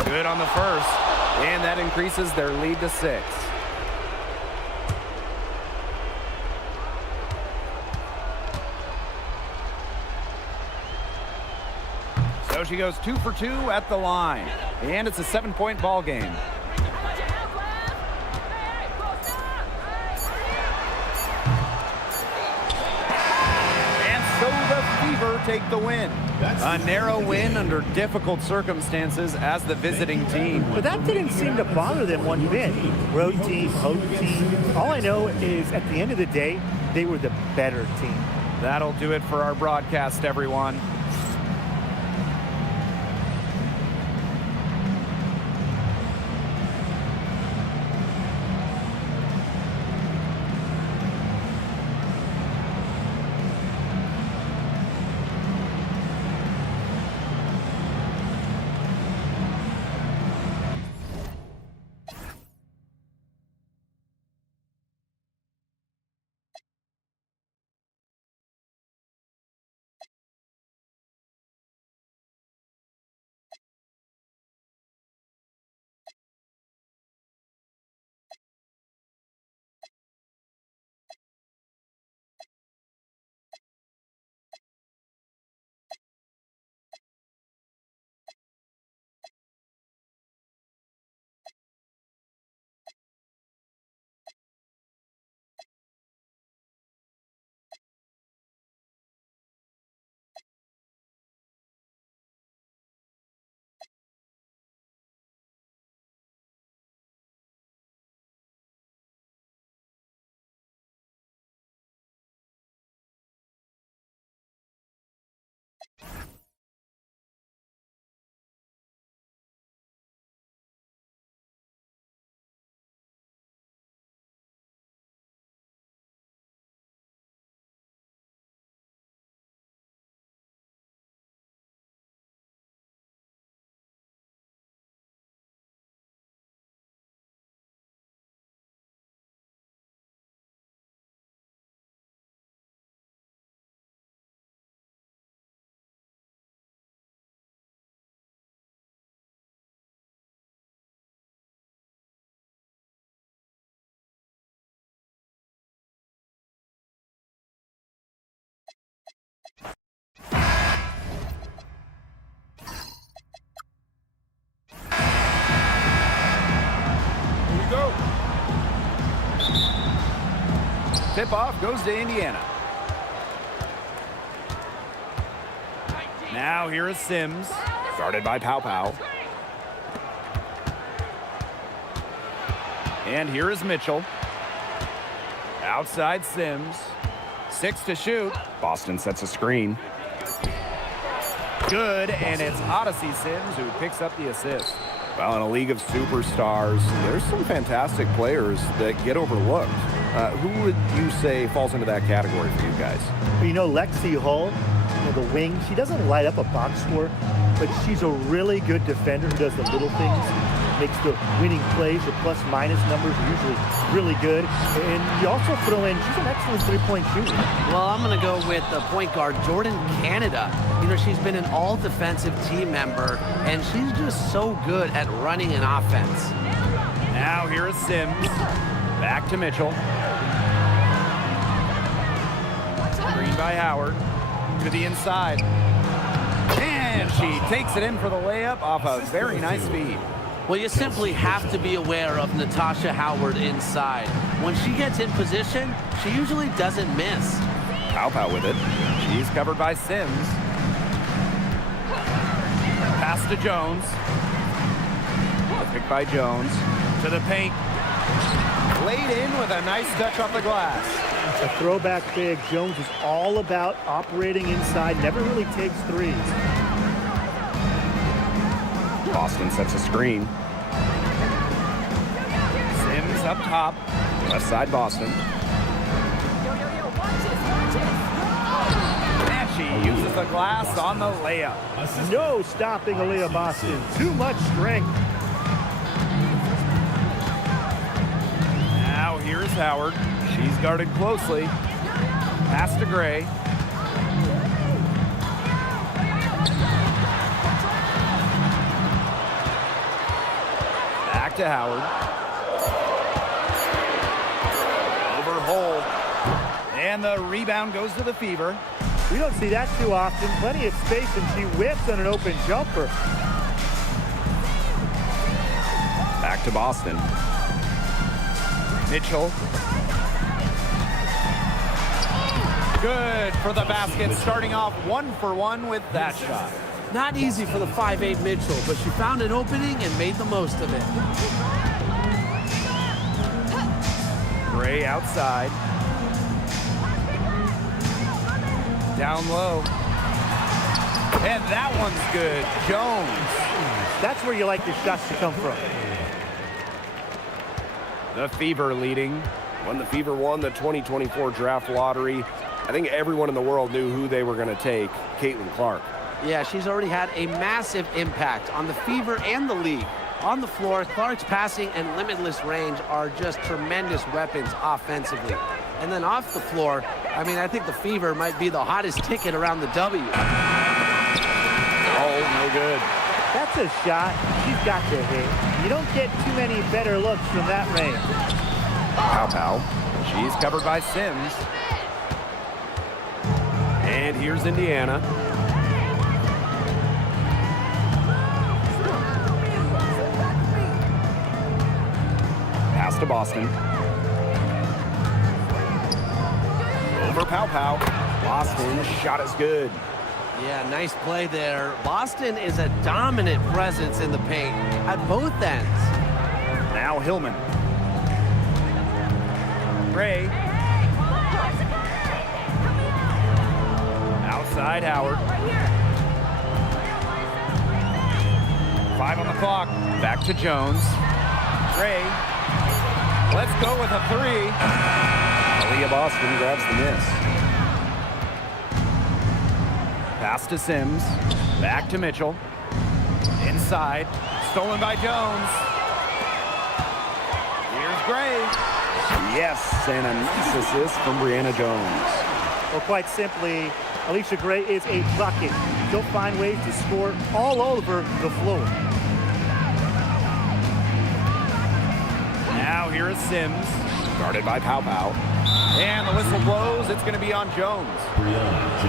Good on the first, and that increases their lead to 6. So she goes 2 for 2 at the line, and it's a 7-point ball game. And so the Fever take the win. A narrow win under difficult circumstances as the visiting team. But that didn't seem to bother them one bit. Road team, home team. All I know is at the end of the day, they were the better team. That'll do it for our broadcast, everyone. Tip-off goes to Indiana. Now here is Sims, guarded by Pow Pow. And here is Mitchell. Outside Sims. 6 to shoot. Boston sets a screen. Good, and it's Odyssey Sims who picks up the assist. Well, in a league of superstars, there's some fantastic players that get overlooked. Who would you say falls into that category for you guys? Well, you know, Lexi Hull, the wing, she doesn't light up a box score, but she's a really good defender who does the little things, makes the winning plays. The plus-minus numbers are usually really good. And you also throw in, she's an excellent three-point shooter. Well, I'm going to go with the point guard, Jordan Canada. You know, she's been an all-defensive team member, and she's just so good at running an offense. Now here is Sims. Back to Mitchell. Green by Howard. To the inside. And she takes it in for the layup off a very nice feed. Well, you simply have to be aware of Natasha Howard inside. When she gets in position, she usually doesn't miss. Pow with it. She's covered by Sims. Pass to Jones. A pick by Jones. To the paint. Laid in with a nice touch off the glass. A throwback big. Jones is all about operating inside, never really takes threes. Boston sets a screen. Sims up top. Left side Boston. And she uses the glass on the layup. No stopping Aaliyah Boston. Too much strength. Now here is Howard. She's guarded closely. Pass to Gray. Back to Howard. Over Hole. And the rebound goes to the Fever. We don't see that too often. Plenty of space, and she whips on an open jumper. Back to Boston. Mitchell. Good for the basket, starting off 1-for-1 with that shot. Not easy for the 5'8" Mitchell, but she found an opening and made the most of it. Gray outside. Down low. And that one's good. Jones. That's where you like your shots to come from. The Fever leading. When the Fever won the 2024 draft lottery, I think everyone in the world knew who they were going to take, Caitlin Clark. Yeah, she's already had a massive impact on the Fever and the league. On the floor, Clark's passing and limitless range are just tremendous weapons offensively. And then off the floor, I mean, I think the Fever might be the hottest ticket around the W. Oh, no good. That's a shot she's got to hit. You don't get too many better looks from that range. Pow. She's covered by Sims. And here's Indiana. Pass to Boston. Over Pow. Boston's shot is good. Yeah, nice play there. Boston is a dominant presence in the paint at both ends. Now Hillman. Gray. Outside Howard. 5 on the clock. Back to Jones. Gray. Let's go with a 3. Aaliyah Boston grabs the miss. Pass to Sims. Back to Mitchell. Inside. Stolen by Jones. Here's Gray. Yes, and a nice assist from Brianna Jones. Well, quite simply, Alicia Gray is a bucket. She'll find ways to score all over the floor. Now here is Sims. Guarded by Pow. And the whistle blows. It's going to be on Jones.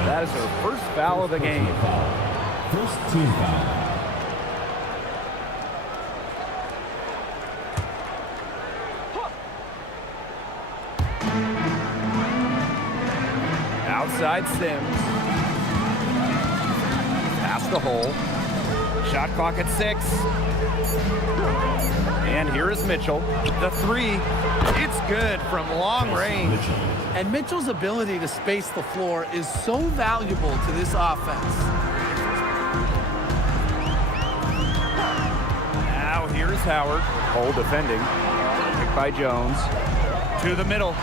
That is her first foul of the game. First team foul. Outside Sims. Past the hole. Shot clock at 6. And here is Mitchell. The 3. It's good from long range. And Mitchell's ability to space the floor is so valuable to this offense. Now here's Howard. Hole defending. Picked by Jones. To the middle.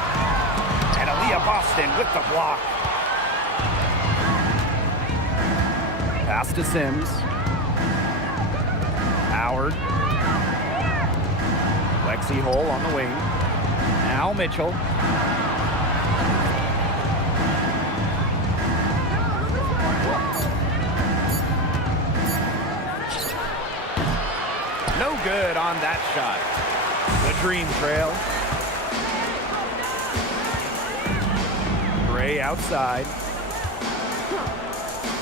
And Aaliyah Boston with the block. Pass to Sims. Howard. Lexi Hole on the wing. Now Mitchell. No good on that shot. The Dream Trail. Gray outside.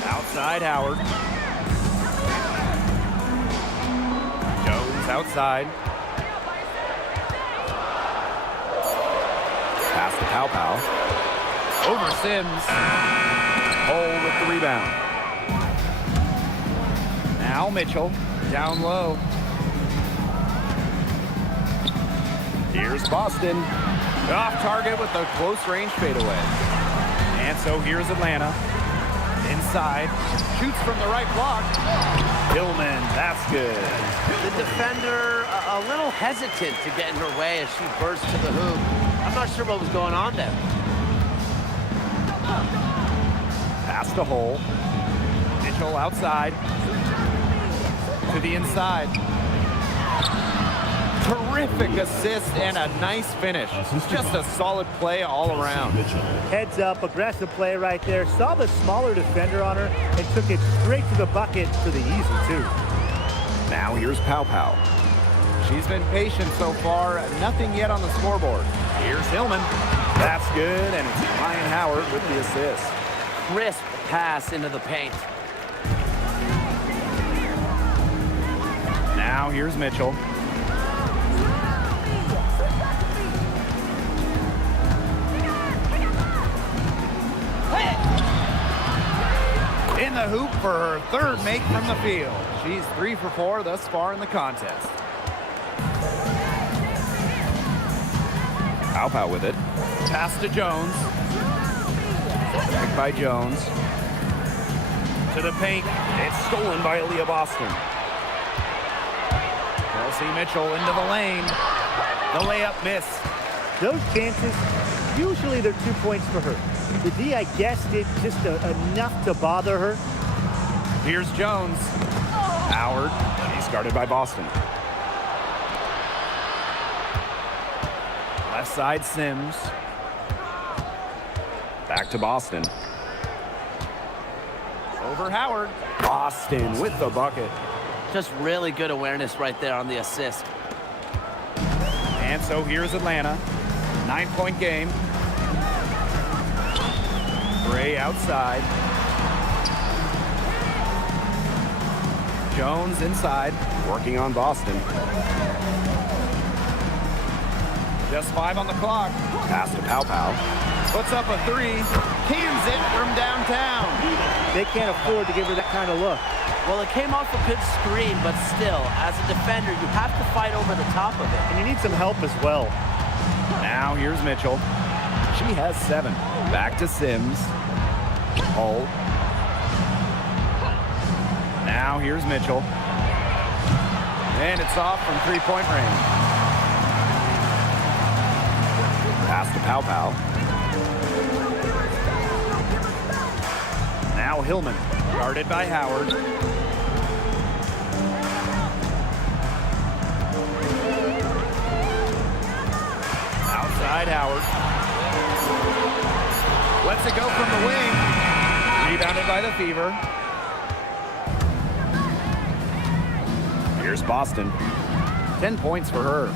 Outside Howard. Jones outside. Pass to Pow Pow. Over Sims. Hole with the rebound. Now Mitchell. Down low. Here's Boston. Off target with a close range fadeaway. And so here's Atlanta. Inside. Shoots from the right block. Hillman, that's good. The defender a little hesitant to get in her way as she burst to the hoop. I'm not sure what was going on there. Pass to Hole. Mitchell outside. To the inside. Terrific assist and a nice finish. Just a solid play all around. Heads up, aggressive play right there. Saw the smaller defender on her and took it straight to the bucket for the easy two. Now here's Pow Pow. She's been patient so far. Nothing yet on the scoreboard. Here's Hillman. That's good, and it's Ryan Howard with the assist. Crisp pass into the paint. Now here's Mitchell. In the hoop for her third make from the field. She's 3 for 4 thus far in the contest. Pow Pow with it. Pass to Jones. Picked by Jones. To the paint. It's stolen by Aaliyah Boston. Kelsey Mitchell into the lane. The layup missed. Those chances, usually they're 2 points for her. The D, I guess, did just enough to bother her. Here's Jones. Howard. He's guarded by Boston. Left side Sims. Back to Boston. Over Howard. Boston with the bucket. Just really good awareness right there on the assist. And so here's Atlanta. 9-point game. Gray outside. Jones inside. Working on Boston. Just 5 on the clock. Pass to Pow Pow. Puts up a 3. Cans it from downtown. They can't afford to give her that kind of look. Well, it came off a good screen, but still, as a defender, you have to fight over the top of it. And you need some help as well. Now here's Mitchell. She has 7. Back to Sims. Hole. Now here's Mitchell. And it's off from 3-point range. Pass to Pow Pow. Now Hillman, guarded by Howard. Outside Howard. Lets it go from the wing. Rebounded by the Fever. Here's Boston. 10 points for her.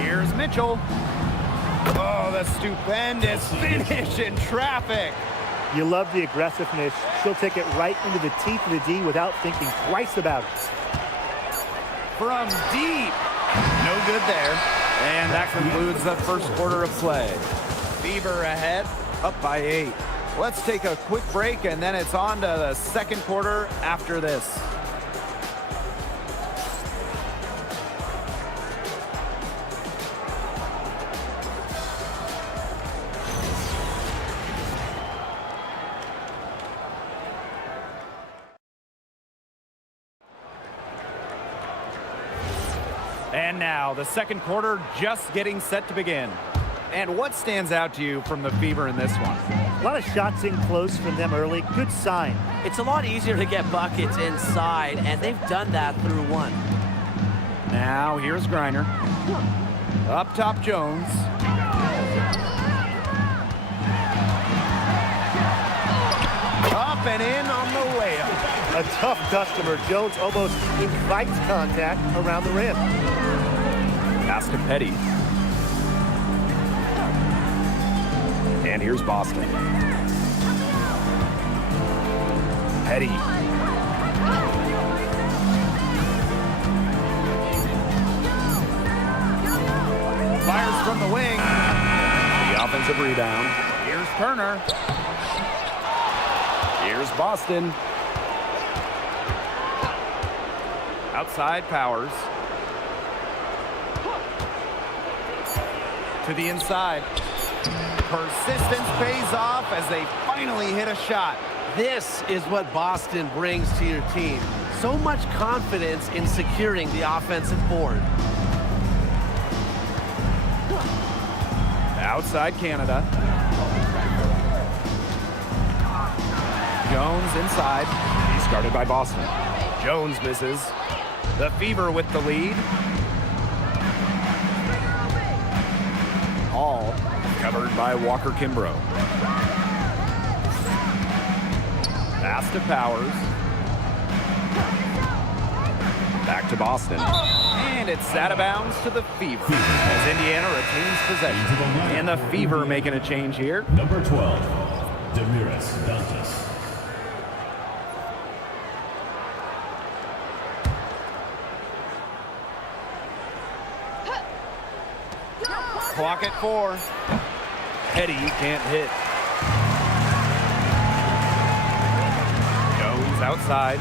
Here's Mitchell. Oh, the stupendous finish in traffic. You love the aggressiveness. She'll take it right into the teeth of the D without thinking twice about it. From deep. No good there. And that concludes the first quarter of play. Fever ahead, up by 8. Let's take a quick break, and then it's on to the second quarter after this. And now, the second quarter just getting set to begin. And what stands out to you from the Fever in this one? lot of shots in close from them early. Good sign. It's a lot easier to get buckets inside, and they've done that through one. Now here's Griner. Up top, Jones. Up and in on the layup. A tough customer. Jones almost invites contact around the rim. Pass to Petty. And here's Boston. Petty. Fires from the wing. The offensive rebound. Here's Turner. Here's Boston. Outside Powers. To the inside. Persistence pays off as they finally hit a shot. This is what Boston brings to your team. So much confidence in securing the offensive board. Outside Canada. Jones inside. He's guarded by Boston. Jones misses. The Fever with the lead. Hall covered by Walker Kimbrough. Pass to Powers. Back to Boston. And it's out of bounds to the Fever as Indiana retains possession. And the Fever making a change here. Number 12, Demiris Dantas. Clock at 4. Petty can't hit. Jones outside.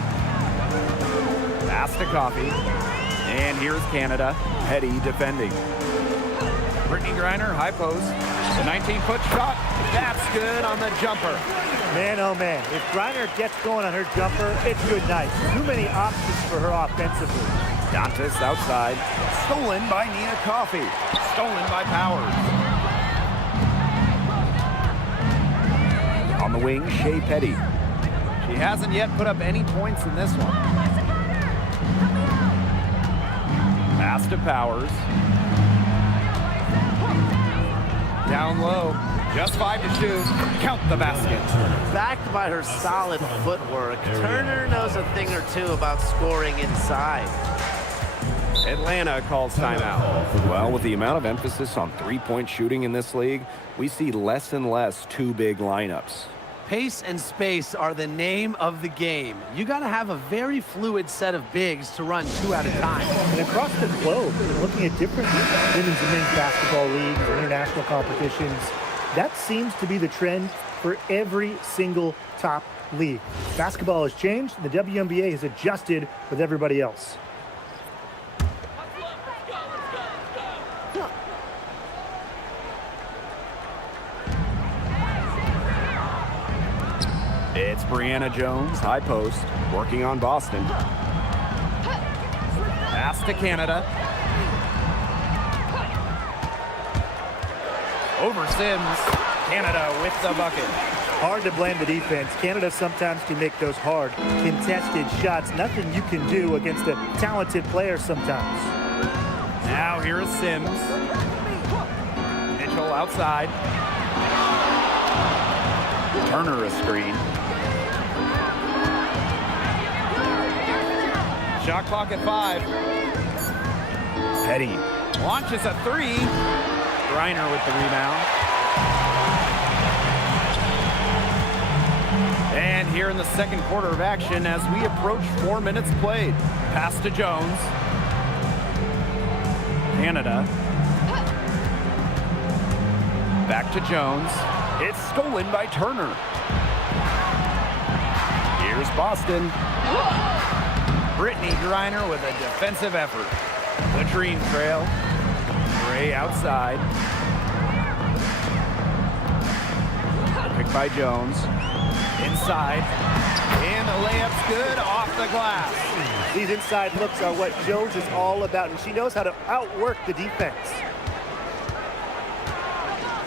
Pass to Coffey. And here's Canada. Petty defending. Brittany Griner, high post. The 19-foot shot. That's good on the jumper. Man, oh man, if Griner gets going on her jumper, it's good night. Too many options for her offensively. Dantas outside. Stolen by Nia Coffey. Stolen by Powers. On the wing, Shea Petty. She hasn't yet put up any points in this one. Pass to Powers. Down low. Just 5 to shoot. Count the basket. Backed by her solid footwork, Turner knows a thing or two about scoring inside. Atlanta calls timeout. Well, with the amount of emphasis on three-point shooting in this league, we see less and less two big lineups. Pace and space are the name of the game. You got to have a very fluid set of bigs to run 2 at a time. And across the globe, looking at different women's and men's basketball leagues or international competitions, that seems to be the trend for every single top league. Basketball has changed, and the WNBA has adjusted with everybody else. It's Brianna Jones, high post, working on Boston. Pass to Canada. Over Sims. Canada with the bucket. Hard to blame the defense. Canada sometimes can make those hard, contested shots. Nothing you can do against a talented player sometimes. Now here is Sims. Mitchell outside. Turner a screen. Shot clock at 5. Petty launches a 3. Griner with the rebound. And here in the second quarter of action as we approach 4 minutes played. Pass to Jones. Canada. Back to Jones. It's stolen by Turner. Here's Boston. Brittany Griner with a defensive effort. Latrine trail. Gray outside. Picked by Jones. Inside. And the layup's good off the glass. These inside looks are what Jones is all about, and she knows how to outwork the defense.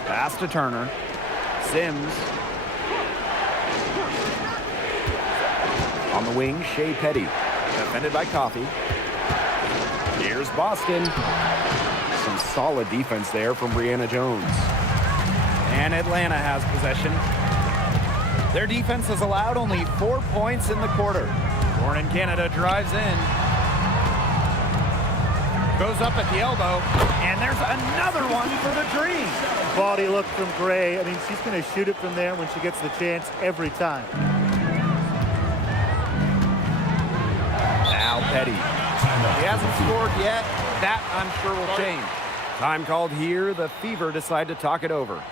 Pass to Turner. Sims. On the wing, Shea Petty. Defended by Coffey. Here's Boston. Some solid defense there from Brianna Jones. And Atlanta has possession. Their defense has allowed only 4 points in the quarter. Born in Canada drives in. Goes up at the elbow. And there's another one for the Dream. Quality look from Gray. I mean, she's going to shoot it from there when she gets the chance every time. Now Petty. He hasn't scored yet. That, I'm sure, will change. Time called here. The Fever decide to talk it over.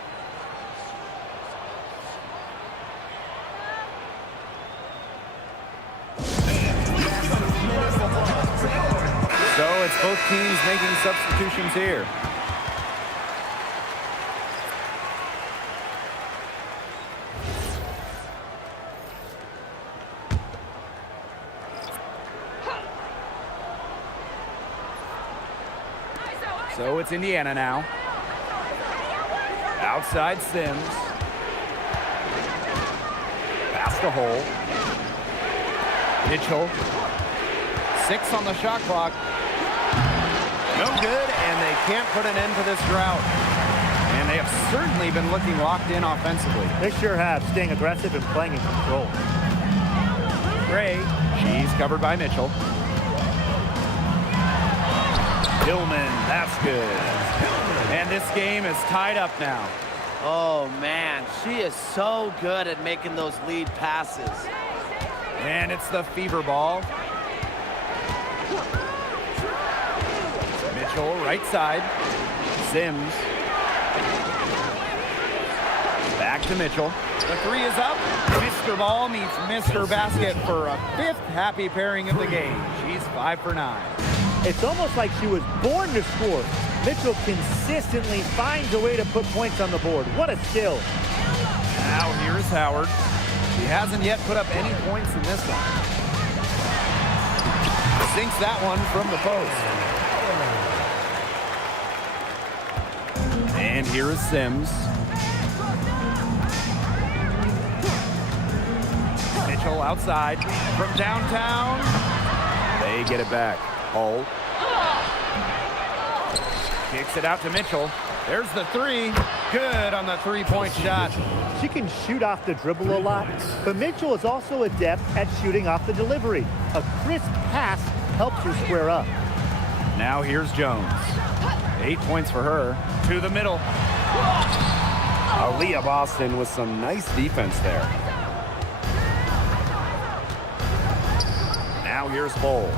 So it's both teams making substitutions here. So it's Indiana now. Outside Sims. Pass to Hole. Mitchell. 6 on the shot clock. No good, and they can't put an end to this drought. And they have certainly been looking locked in offensively. They sure have, staying aggressive and playing in control. Gray. She's covered by Mitchell. Hillman, that's good. And this game is tied up now. Oh, man, she is so good at making those lead passes. And it's the Fever ball. Mitchell, right side. Sims. Back to Mitchell. The 3 is up. Mr. Ball meets Mr. Basket for a 5th happy pairing of the game. She's 5 for 9. It's almost like she was born to score. Mitchell consistently finds a way to put points on the board. What a skill. Now here's Howard. He hasn't yet put up any points in this one. Sinks that one from the post. And here is Sims. Mitchell outside from downtown. They get it back. Hull. Kicks it out to Mitchell. There's the 3. Good on the 3-point shot. She can shoot off the dribble a lot, but Mitchell is also adept at shooting off the delivery. A crisp pass helps her square up. Now here's Jones. 8 points for her. To the middle. Aaliyah Boston with some nice defense there. Now here's Bull.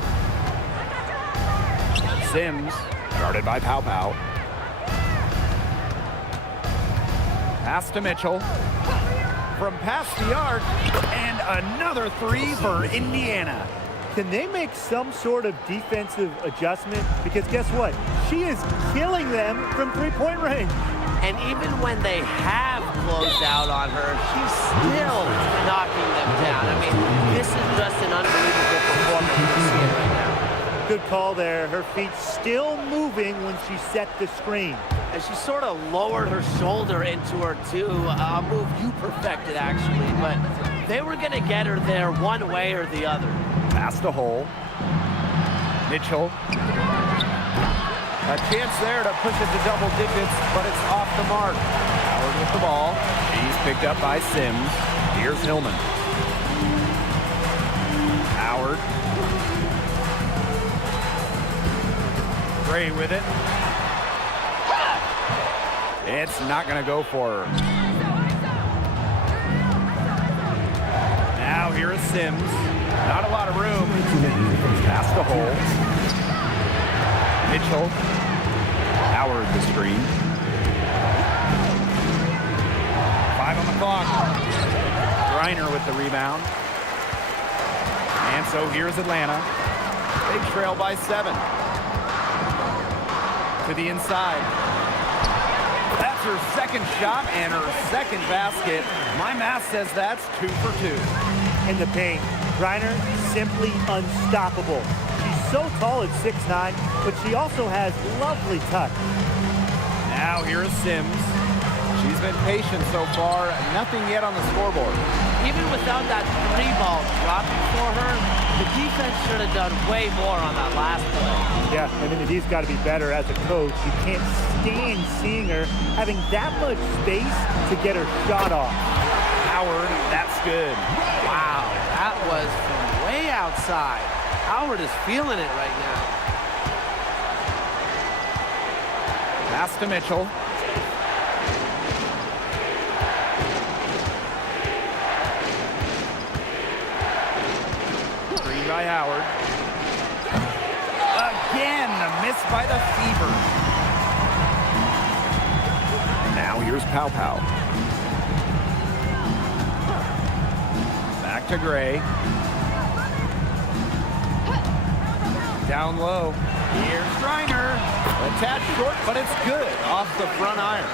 Sims. Guarded by Pow Pow. Pass to Mitchell. From past the arc. And another 3 for Indiana. Can they make some sort of defensive adjustment? Because guess what? She is killing them from three-point range. And even when they have closed out on her, she's still knocking them down. I mean, this is just an unbelievable performance we're seeing right now. Good call there. Her feet still moving when she set the screen. And she sort of lowered her shoulder into her, too. A move you perfected, actually. But they were going to get her there one way or the other. Pass to Hole. Mitchell. A chance there to push it to double digits, but it's off the mark. Howard with the ball. She's picked up by Sims. Here's Hillman. Howard. Gray with it. It's not going to go for her. Now here is Sims. Not a lot of room. Pass to Hole. Mitchell. Howard the screen. 5 on the clock. Griner with the rebound. And so here's Atlanta. They trail by 7. To the inside. That's her second shot and her second basket. My math says that's 2 for 2. In the paint, Griner simply unstoppable. She's so tall at 6'9", but she also has lovely touch. Now here is Sims. She's been patient so far. Nothing yet on the scoreboard. even without that 3-ball dropping for her, the defense should have done way more on that last play. Yeah, I mean, he's got to be better as a coach. You can't stand seeing her having that much space to get her shot off. Howard, that's good. Wow, that was from way outside. Howard is feeling it right now. Pass to Mitchell. Screen by Howard. Again, a miss by the Fever. Now here's Pow Pow. Back to Gray. Down low. Here's Reiner. A tad short, but it's good off the front iron.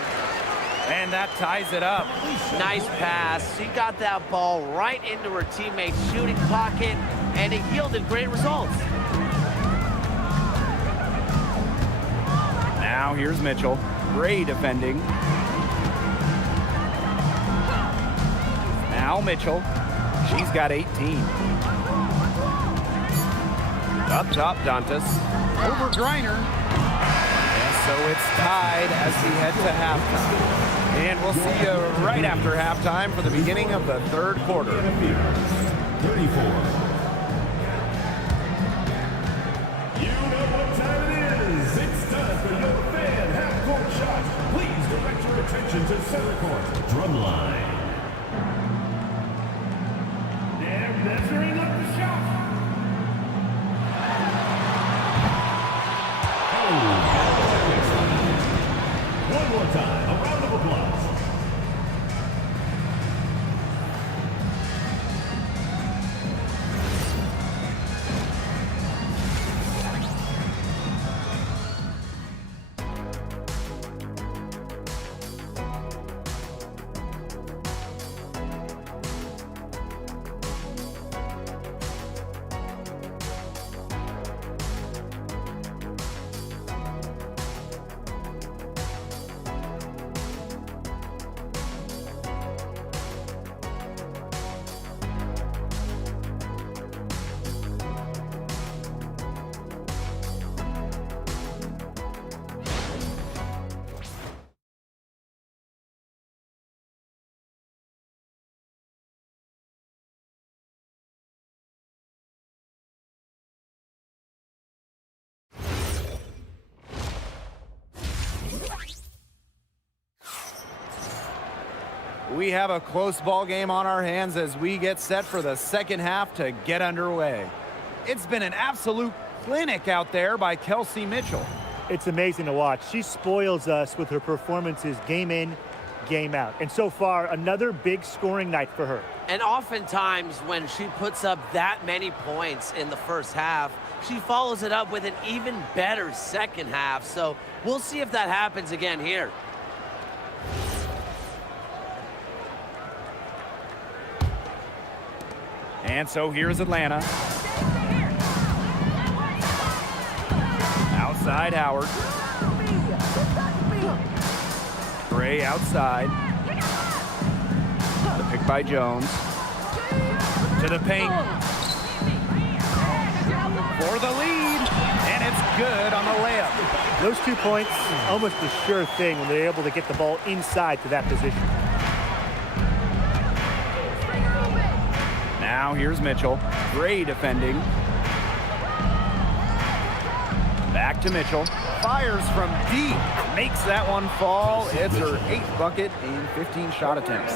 And that ties it up. Nice pass. She got that ball right into her teammate's shooting pocket, and it yielded great results. Now here's Mitchell. Gray defending. Now Mitchell. She's got 18. Up top, Dantas. Over Griner. And so it's tied as we head to halftime. And we'll see you right after halftime for the beginning of the third quarter. 34. You know what time it is. It's time for your fan half-court shot. Please direct your attention to center court. Drumline. They're measuring up the shot. One more time, a round of applause. We have a close ball game on our hands as we get set for the second half to get underway. It's been an absolute clinic out there by Kelsey Mitchell. It's amazing to watch. She spoils us with her performances game in, game out. And so far, another big scoring night for her. And oftentimes when she puts up that many points in the first half, she follows it up with an even better second half. So we'll see if that happens again here. And so here's Atlanta. Outside Howard. Gray outside. The pick by Jones. To the paint. For the lead. And it's good on the layup. Those 2 points, almost a sure thing when they're able to get the ball inside to that position. Now here's Mitchell. Gray defending. Back to Mitchell. Fires from deep. Makes that one fall. It's her 8th bucket in 15 shot attempts.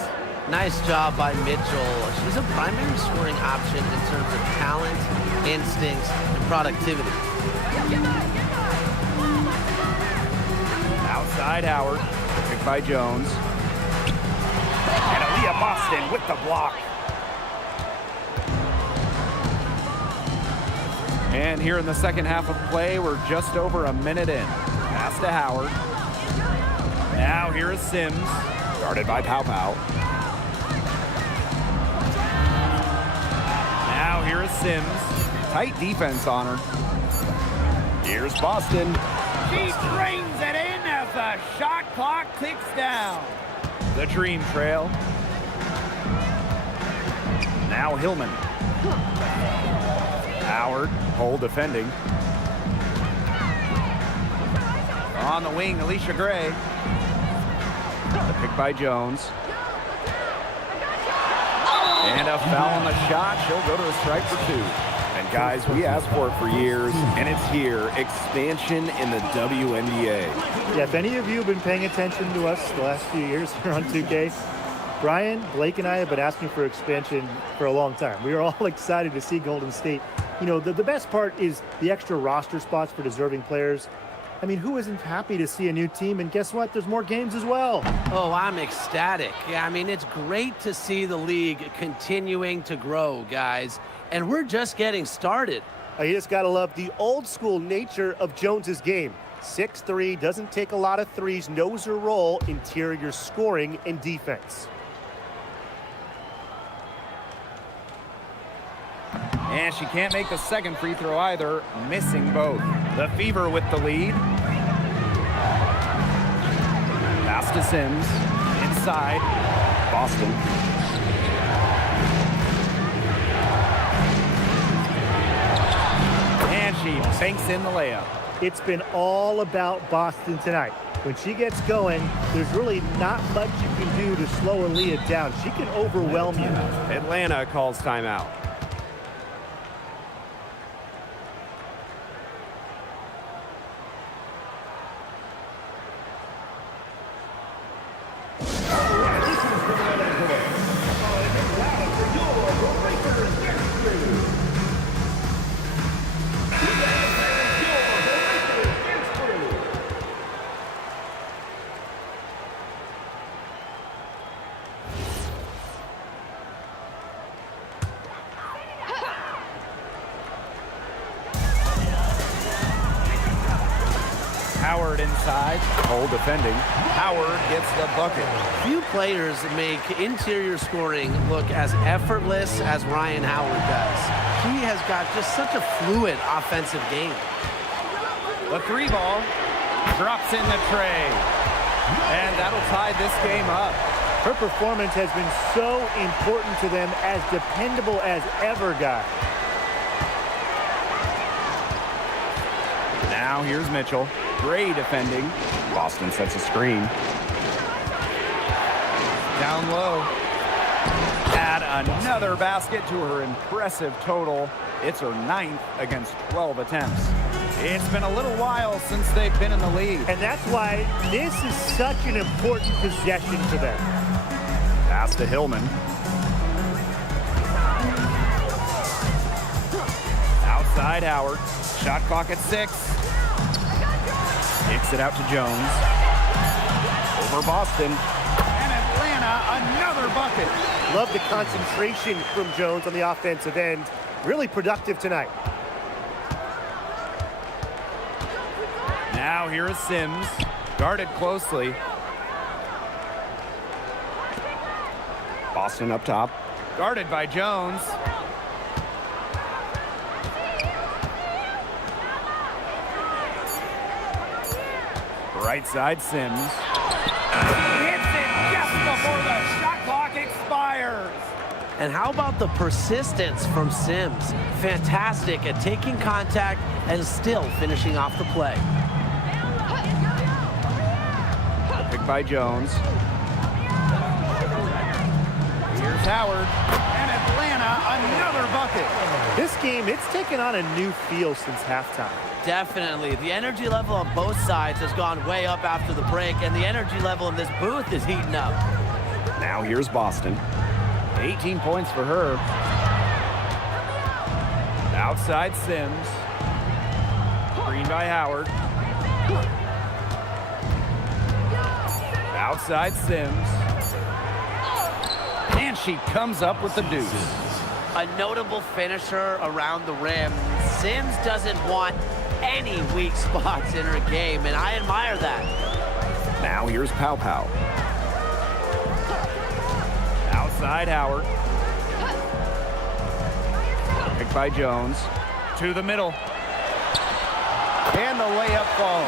Nice job by Mitchell. She's a primary scoring option in terms of talent, instincts, and productivity. Outside Howard. Picked by Jones. And Aaliyah Boston with the block. And here in the second half of play, we're just over a minute in. Pass to Howard. Now here is Sims. Guarded by Pow Pow. Now here is Sims. Tight defense on her. Here's Boston. She drains it in as the shot clock ticks down. The Dream Trail. Now Hillman. Howard, Hole defending. On the wing, Alicia Gray. The pick by Jones. And a foul on the shot. She'll go to the strike for 2. And guys, we asked for it for years, and it's here. Expansion in the WNBA. Yeah, if any of you have been paying attention to us the last few years here on 2K, Brian, Blake, and I have been asking for expansion for a long time. We are all excited to see Golden State. You know, the best part is the extra roster spots for deserving players. I mean, who isn't happy to see a new team? And guess what? There's more games as well. Oh, I'm ecstatic. Yeah, I mean, it's great to see the league continuing to grow, guys. And we're just getting started. You just got to love the old school nature of Jones's game. 6'3", doesn't take a lot of threes, knows her role, interior scoring and defense. And she can't make the second free throw either, missing both. The Fever with the lead. Pass to Sims. Inside. Boston. And she banks in the layup. It's been all about Boston tonight. When she gets going, there's really not much you can do to slow or lead it down. She can overwhelm you. Atlanta calls timeout. Howard inside. Hole defending. Howard gets the bucket. Few players make interior scoring look as effortless as Ryan Howard does. He has got just such a fluid offensive game. The 3 ball drops in the tray. And that'll tie this game up. Her performance has been so important to them, as dependable as ever, guys. Now here's Mitchell. Gray defending. Boston sets a screen. Down low. Add another basket to her impressive total. It's her 9th against 12 attempts. It's been a little while since they've been in the lead. And that's why this is such an important possession for them. Pass to Hillman. Outside Howard. Shot clock at 6. Kicks it out to Jones. Over Boston. And Atlanta, another bucket. Love the concentration from Jones on the offensive end. Really productive tonight. Now here is Sims. Guarded closely. Boston up top. Guarded by Jones. Right side, Sims. Hits it just before the shot clock expires. And how about the persistence from Sims? Fantastic at taking contact and still finishing off the play. Pick by Jones. Here's Howard. And Atlanta, another bucket. This game, it's taken on a new feel since halftime. Definitely. The energy level on both sides has gone way up after the break, and the energy level in this booth is heating up. Now here's Boston. 18 points for her. Outside Sims. Screen by Howard. Outside Sims. And she comes up with the deuce. A notable finisher around the rim. Sims doesn't want any weak spots in her game, and I admire that. Now here's Pow Pow. Outside Howard. Picked by Jones. To the middle. And the layup falls.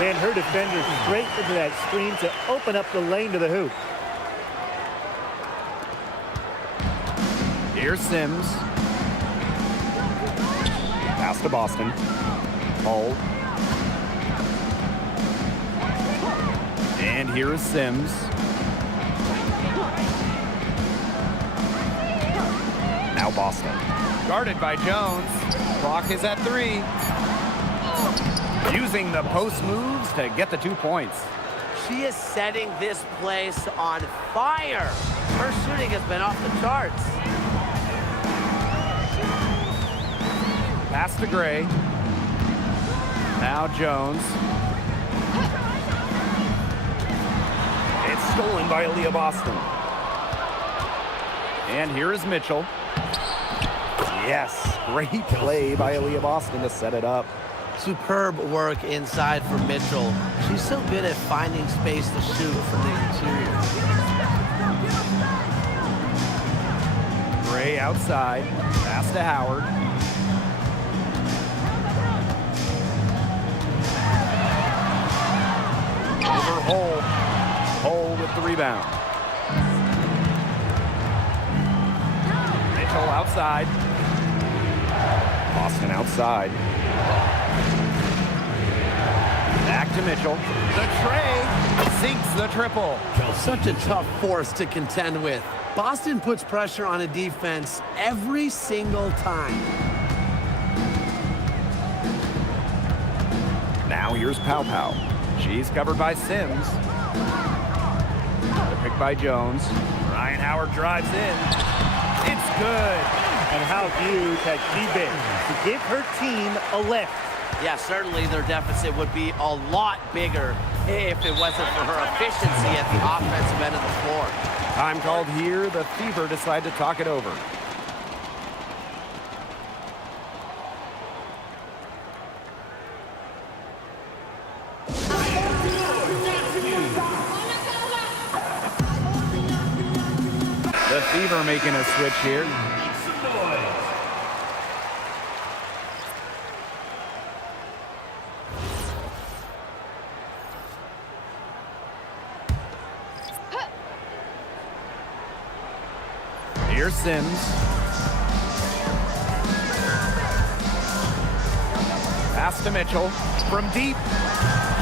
And her defender straight into that screen to open up the lane to the hoop. Here's Sims. Pass to Boston. Hull. And here is Sims. Now Boston. Guarded by Jones. Clock is at 3. Using the post moves to get the 2 points. She is setting this place on fire. Her shooting has been off the charts. Pass to Gray. Now Jones. It's stolen by Aaliyah Boston. And here is Mitchell. Yes, great play by Aaliyah Boston to set it up. Superb work inside for Mitchell. She's so good at finding space to shoot from the interior. Gray outside. Pass to Howard. Over Hull. Hull with the rebound. Mitchell outside. Boston outside. Back to Mitchell. The tray sinks the triple. Such a tough force to contend with. Boston puts pressure on a defense every single time. Now here's Pow Pow. She's covered by Sims. The pick by Jones. Ryan Howard drives in. It's good. And how huge has she been to give her team a lift? Yeah, certainly their deficit would be a lot bigger if it wasn't for her efficiency at the offensive end of the floor. Time called here. The Fever decide to talk it over. The Fever making a switch here. Here's Sims. Pass to Mitchell. From deep.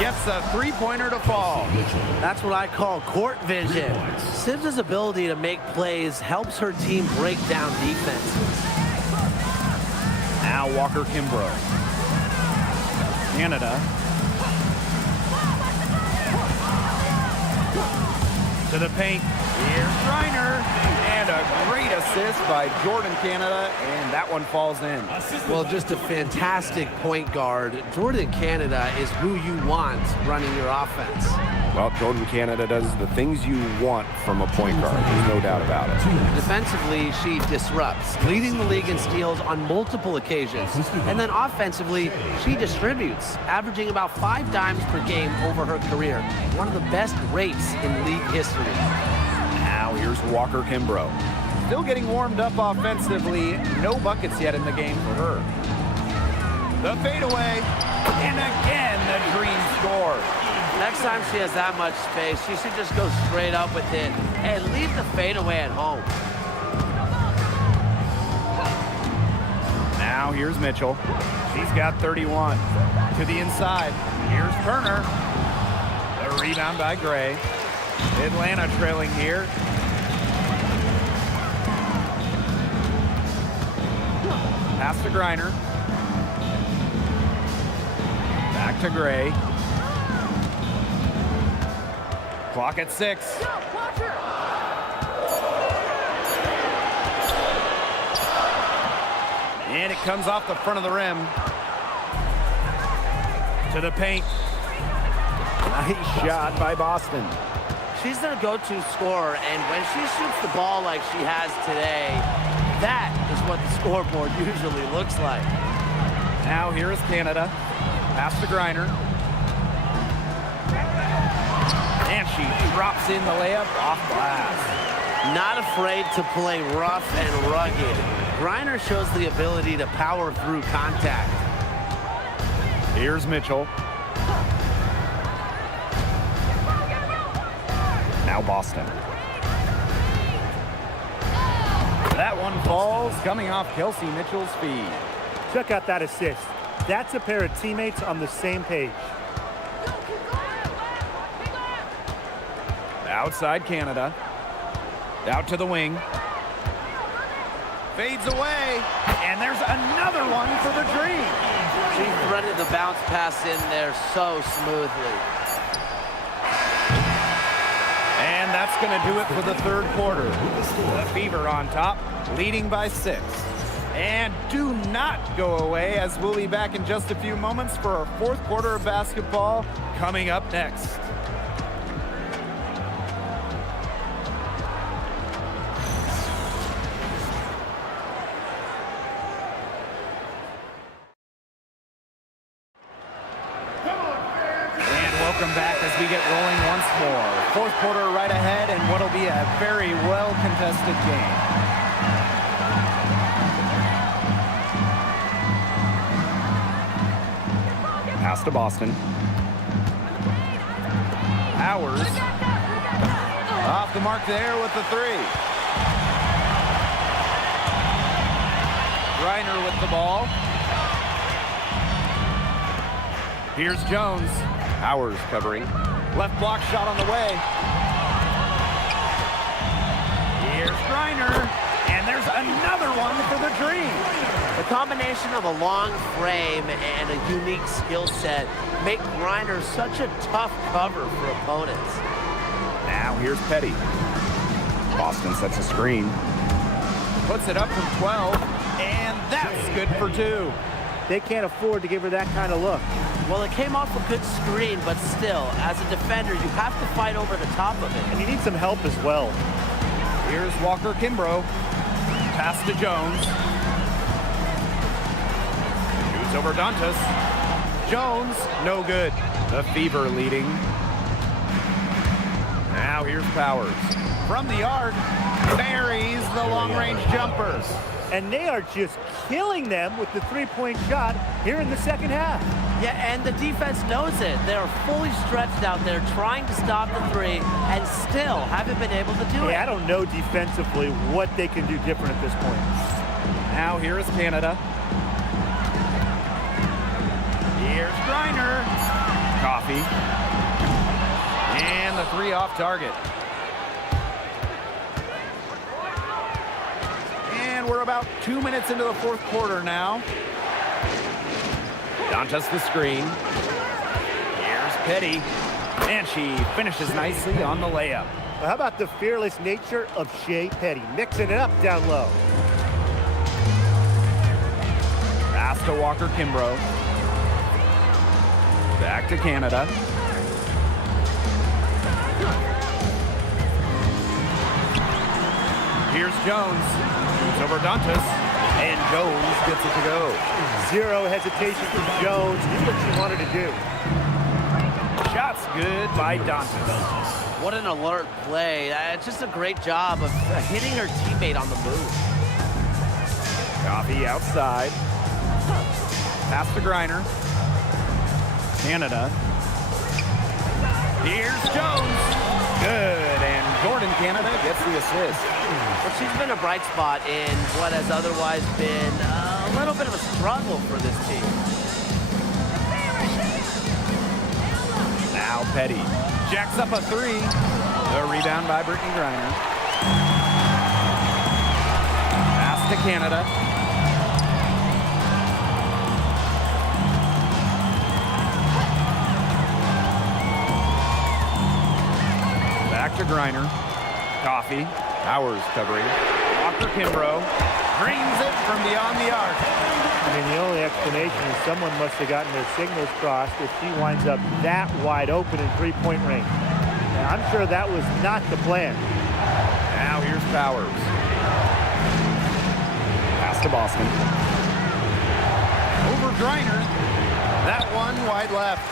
Gets a three-pointer to fall. That's what I call court vision. Sims' ability to make plays helps her team break down defenses. Now Walker Kimbrough. Canada. To the paint. Here's Reiner. And a great assist by Jordan Canada, and that one falls in. Well, just a fantastic point guard. Jordan Canada is who you want running your offense. Well, Jordan Canada does the things you want from a point guard. There's no doubt about it. Defensively, she disrupts, leading the league in steals on multiple occasions. And then offensively, she distributes, averaging about 5 dimes per game over her career. One of the best rates in league history. Now here's Walker Kimbrough. Still getting warmed up offensively. No buckets yet in the game for her. The fadeaway. And again, the Dream score. Next time she has that much space, she should just go straight up with it and leave the fadeaway at home. Now here's Mitchell. She's got 31. To the inside. Here's Turner. The rebound by Gray. Atlanta trailing here. Pass to Griner. Back to Gray. Clock at 6. And it comes off the front of the rim. To the paint. Nice shot by Boston. She's their go-to scorer, and when she shoots the ball like she has today, that is what the scoreboard usually looks like. Now here is Canada. Pass to Griner. And she drops in the layup off glass. Not afraid to play rough and rugged. Griner shows the ability to power through contact. Here's Mitchell. Now Boston. That one falls, coming off Kelsey Mitchell's feed. Check out that assist. That's a pair of teammates on the same page. Outside Canada. Out to the wing. Fades away. And there's another one for the Dream. She threaded the bounce pass in there so smoothly. And that's going to do it for the third quarter. The Fever on top, leading by 6. And do not go away, as we'll be back in just a few moments for our fourth quarter of basketball coming up next. Welcome back as we get rolling once more. Fourth quarter right ahead, and what'll be a very well-contested game. Pass to Boston. Powers. Off the mark there with the 3. Griner with the ball. Here's Jones. Powers covering. Left block shot on the way. Here's Griner. And there's another one for the Dream. The combination of a long frame and a unique skill set make Griner such a tough cover for opponents. Now here's Petty. Boston sets a screen. Puts it up from 12. And that's good for 2. They can't afford to give her that kind of look. Well, it came off a good screen, but still, as a defender, you have to fight over the top of it. And you need some help as well. Here's Walker Kimbrough. Pass to Jones. Shoots over Dantas. Jones, no good. The Fever leading. Now here's Powers. From the arc, buries the long-range jumpers. And they are just killing them with the three-point shot here in the second half. Yeah, and the defense knows it. They're fully stretched out there trying to stop the 3 and still haven't been able to do it. Yeah, I don't know defensively what they can do different at this point. Now here is Canada. Here's Griner. Coffee. And the 3 off target. And we're about 2 minutes into the fourth quarter now. Dantas the screen. Here's Petty. And she finishes nicely on the layup. Well, how about the fearless nature of Shea Petty? Mixing it up down low. Pass to Walker Kimbrough. Back to Canada. Here's Jones. It's over Dantas. And Jones gets it to go. Zero hesitation from Jones. Knew what she wanted to do. Shot's good by Dantas. What an alert play. Just a great job of hitting her teammate on the move. Coffee outside. Pass to Griner. Canada. Here's Jones. Good, and Jordan Canada gets the assist. Well, she's been a bright spot in what has otherwise been a little bit of a struggle for this team. Now Petty jacks up a 3. The rebound by Brittany Griner. Pass to Canada. Back to Griner. Coffee. Powers covering. Walker Kimbrough brings it from beyond the arc. I mean, the only explanation is someone must have gotten their signals crossed if she winds up that wide open in three-point range. Now, I'm sure that was not the plan. Now here's Powers. Pass to Boston. Over Griner. That one wide left.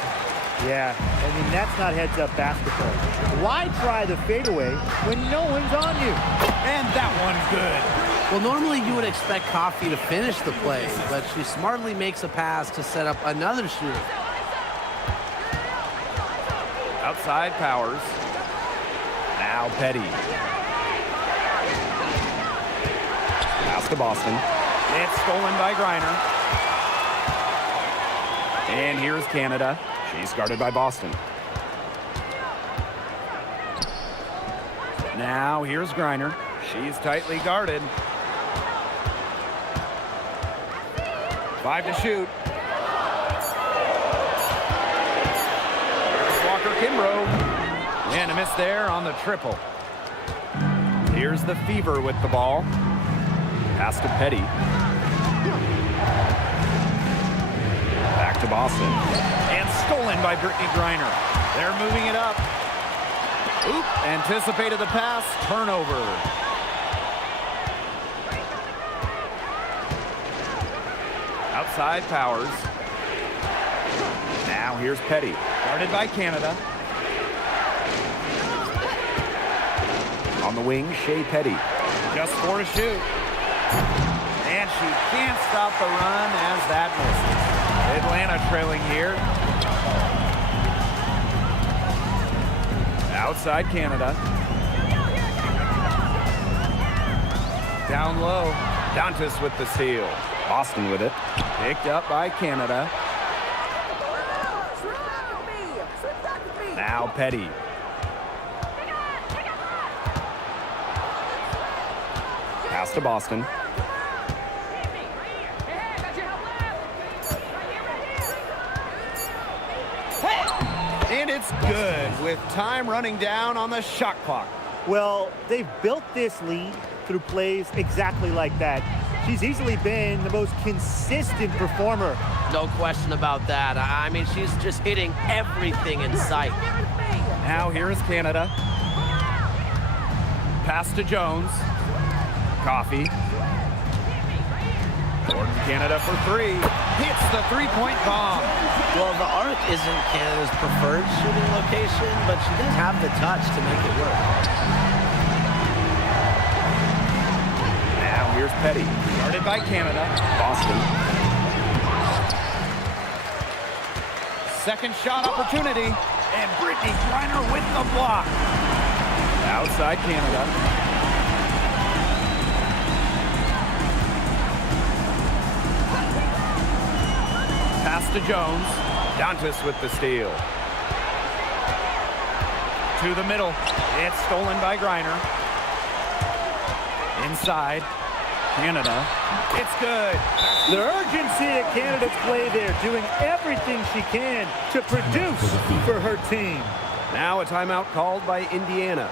Yeah, I mean, that's not heads-up basketball. Why try the fadeaway when no one's on you? And that one's good. Well, normally you would expect Coffee to finish the play, but she smartly makes a pass to set up another shooter. Outside Powers. Now Petty. to Boston. It's stolen by Griner. And here's Canada. She's guarded by Boston. Now here's Griner. She's tightly guarded. 5 to shoot. Here's Walker Kimbrough. And a miss there on the triple. Here's the Fever with the ball. Pass to Petty. Back to Boston. And stolen by Brittany Griner. They're moving it up. Oop, anticipated the pass. Turnover. Outside Powers. Now here's Petty. Guarded by Canada. On the wing, Shea Petty. Just 4 to shoot. And she can't stop the run as that misses. Atlanta trailing here. Outside Canada. Down low. Dantas with the steal. Boston with it. Picked up by Canada. Now Petty. Pass to Boston. And it's good with time running down on the shot clock. Well, they've built this lead through plays exactly like that. She's easily been the most consistent performer. No question about that. I mean, she's just hitting everything in sight. Now here's Canada. Pass to Jones. Coffee. Towards Canada for 3. Hits the three-point bomb. Well, the arc isn't Canada's preferred shooting location, but she does have the touch to make it work. Now here's Petty. Guarded by Canada. Boston. Second shot opportunity. And Brittany Griner with the block. Outside Canada. Pass to Jones. Dantas with the steal. To the middle. It's stolen by Griner. Inside. Canada. It's good. The urgency at Canada's play there, doing everything she can to produce for her team. Now a timeout called by Indiana.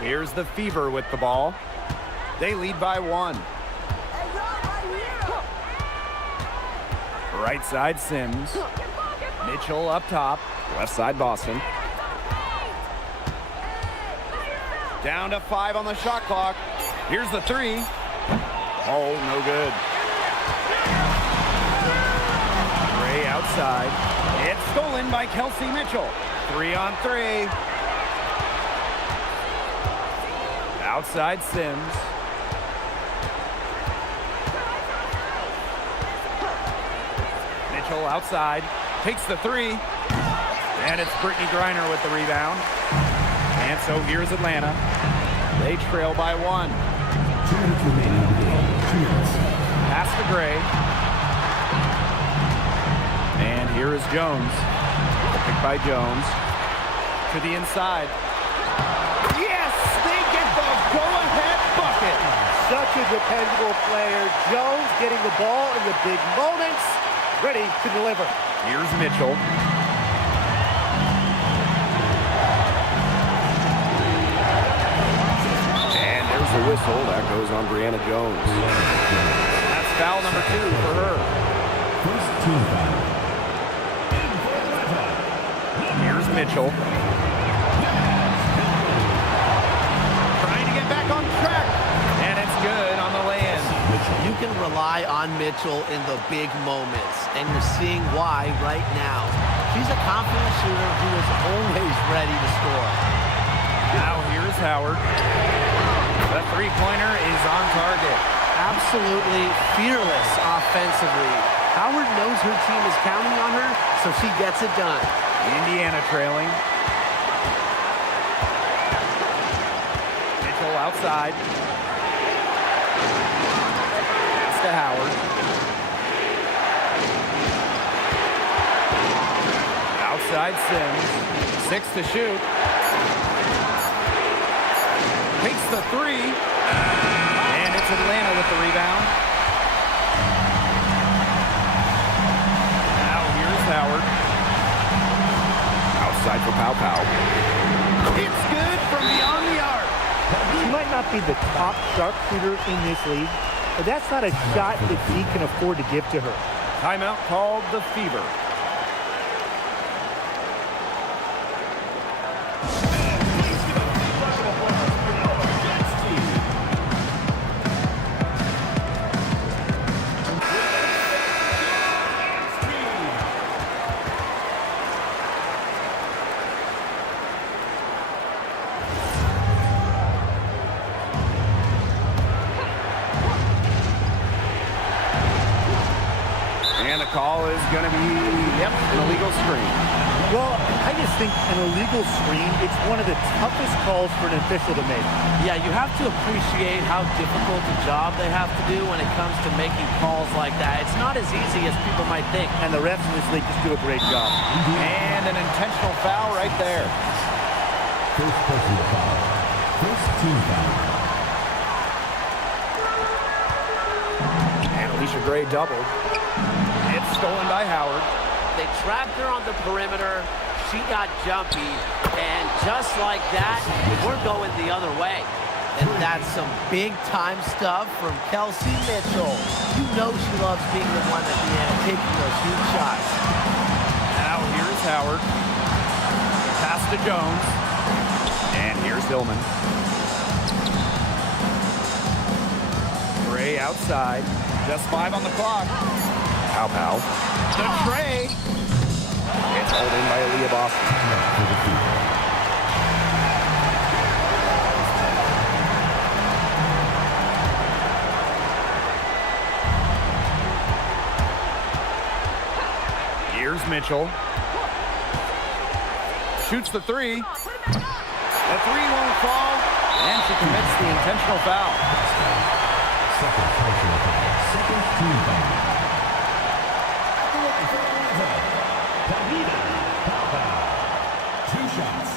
Here's the Fever with the ball. They lead by 1. Right side Sims. Mitchell up top. Left side Boston. Down to 5 on the shot clock. Here's the 3. Oh, no good. Gray outside. It's stolen by Kelsey Mitchell. 3 on 3. Outside Sims. Mitchell outside. Takes the 3. And it's Brittany Griner with the rebound. And so here's Atlanta. They trail by 1. 2 minutes remaining in the game. 2 minutes. Pass to Gray. And here is Jones. Picked by Jones. To the inside. Yes! They get the go-ahead bucket. Such a dependable player. Jones getting the ball in the big moments, ready to deliver. Here's Mitchell. And there's the whistle. That goes on Brianna Jones. That's foul number 2 for her. First team foul. Here's Mitchell. Trying to get back on track. And it's good on the lay-in. You can rely on Mitchell in the big moments, and you're seeing why right now. She's a confident shooter who is always ready to score. Now here's Howard. The three-pointer is on target. Absolutely fearless offensively. Howard knows her team is counting on her, so she gets it done. Indiana trailing. Mitchell outside. Pass to Howard. Outside Sims. 6 to shoot. Takes the three. And it's Atlanta with the rebound. Now here's Howard. Outside for Pow Pow. It's good from beyond the arc. He might not be the top sharpshooter in this league, but that's not a shot that he can afford to give to her. Timeout called the Fever. And the call is going to be, an illegal screen. Well, I just think an illegal screen, it's one of the toughest calls for an official to make. Yeah, you have to appreciate how difficult a job they have to do when it comes to making calls like that. It's not as easy as people might think. And the refs in this league just do a great job. And an intentional foul right there. First personal foul. First team foul. And Alicia Gray doubled. It's stolen by Howard. They trapped her on the perimeter. She got jumpy. And just like that, we're going the other way. And that's some big-time stuff from Kelsey Mitchell. You know she loves being the one at the end, taking those huge shots. Now here's Howard. Pass to Jones. And here's Hillman. Gray outside. Just 5 on the clock. Pow Pow. The tray. It's hauled in by Aaliyah Boston. Here's Mitchell. Shoots the three. The three won't fall. And she commits the intentional foul. Second personal foul. Second team foul. Two shots.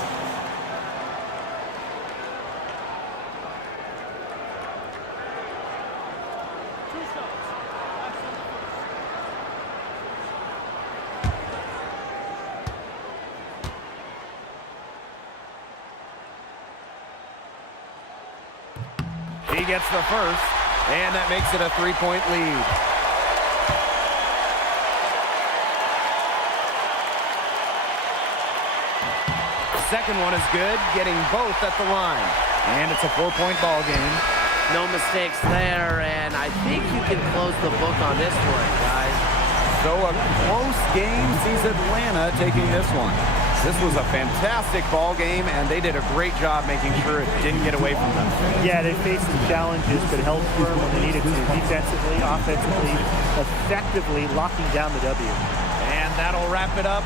He gets the first, and that makes it a 3-point lead. Second one is good, getting both at the line. And it's a 4-point ball game. No mistakes there, and I think you can close the book on this one, guys. So a close game sees Atlanta taking this one. This was a fantastic ball game, and they did a great job making sure it didn't get away from them. Yeah, they faced some challenges, but held firm when they needed to. Defensively, offensively, effectively locking down the W. And that'll wrap it up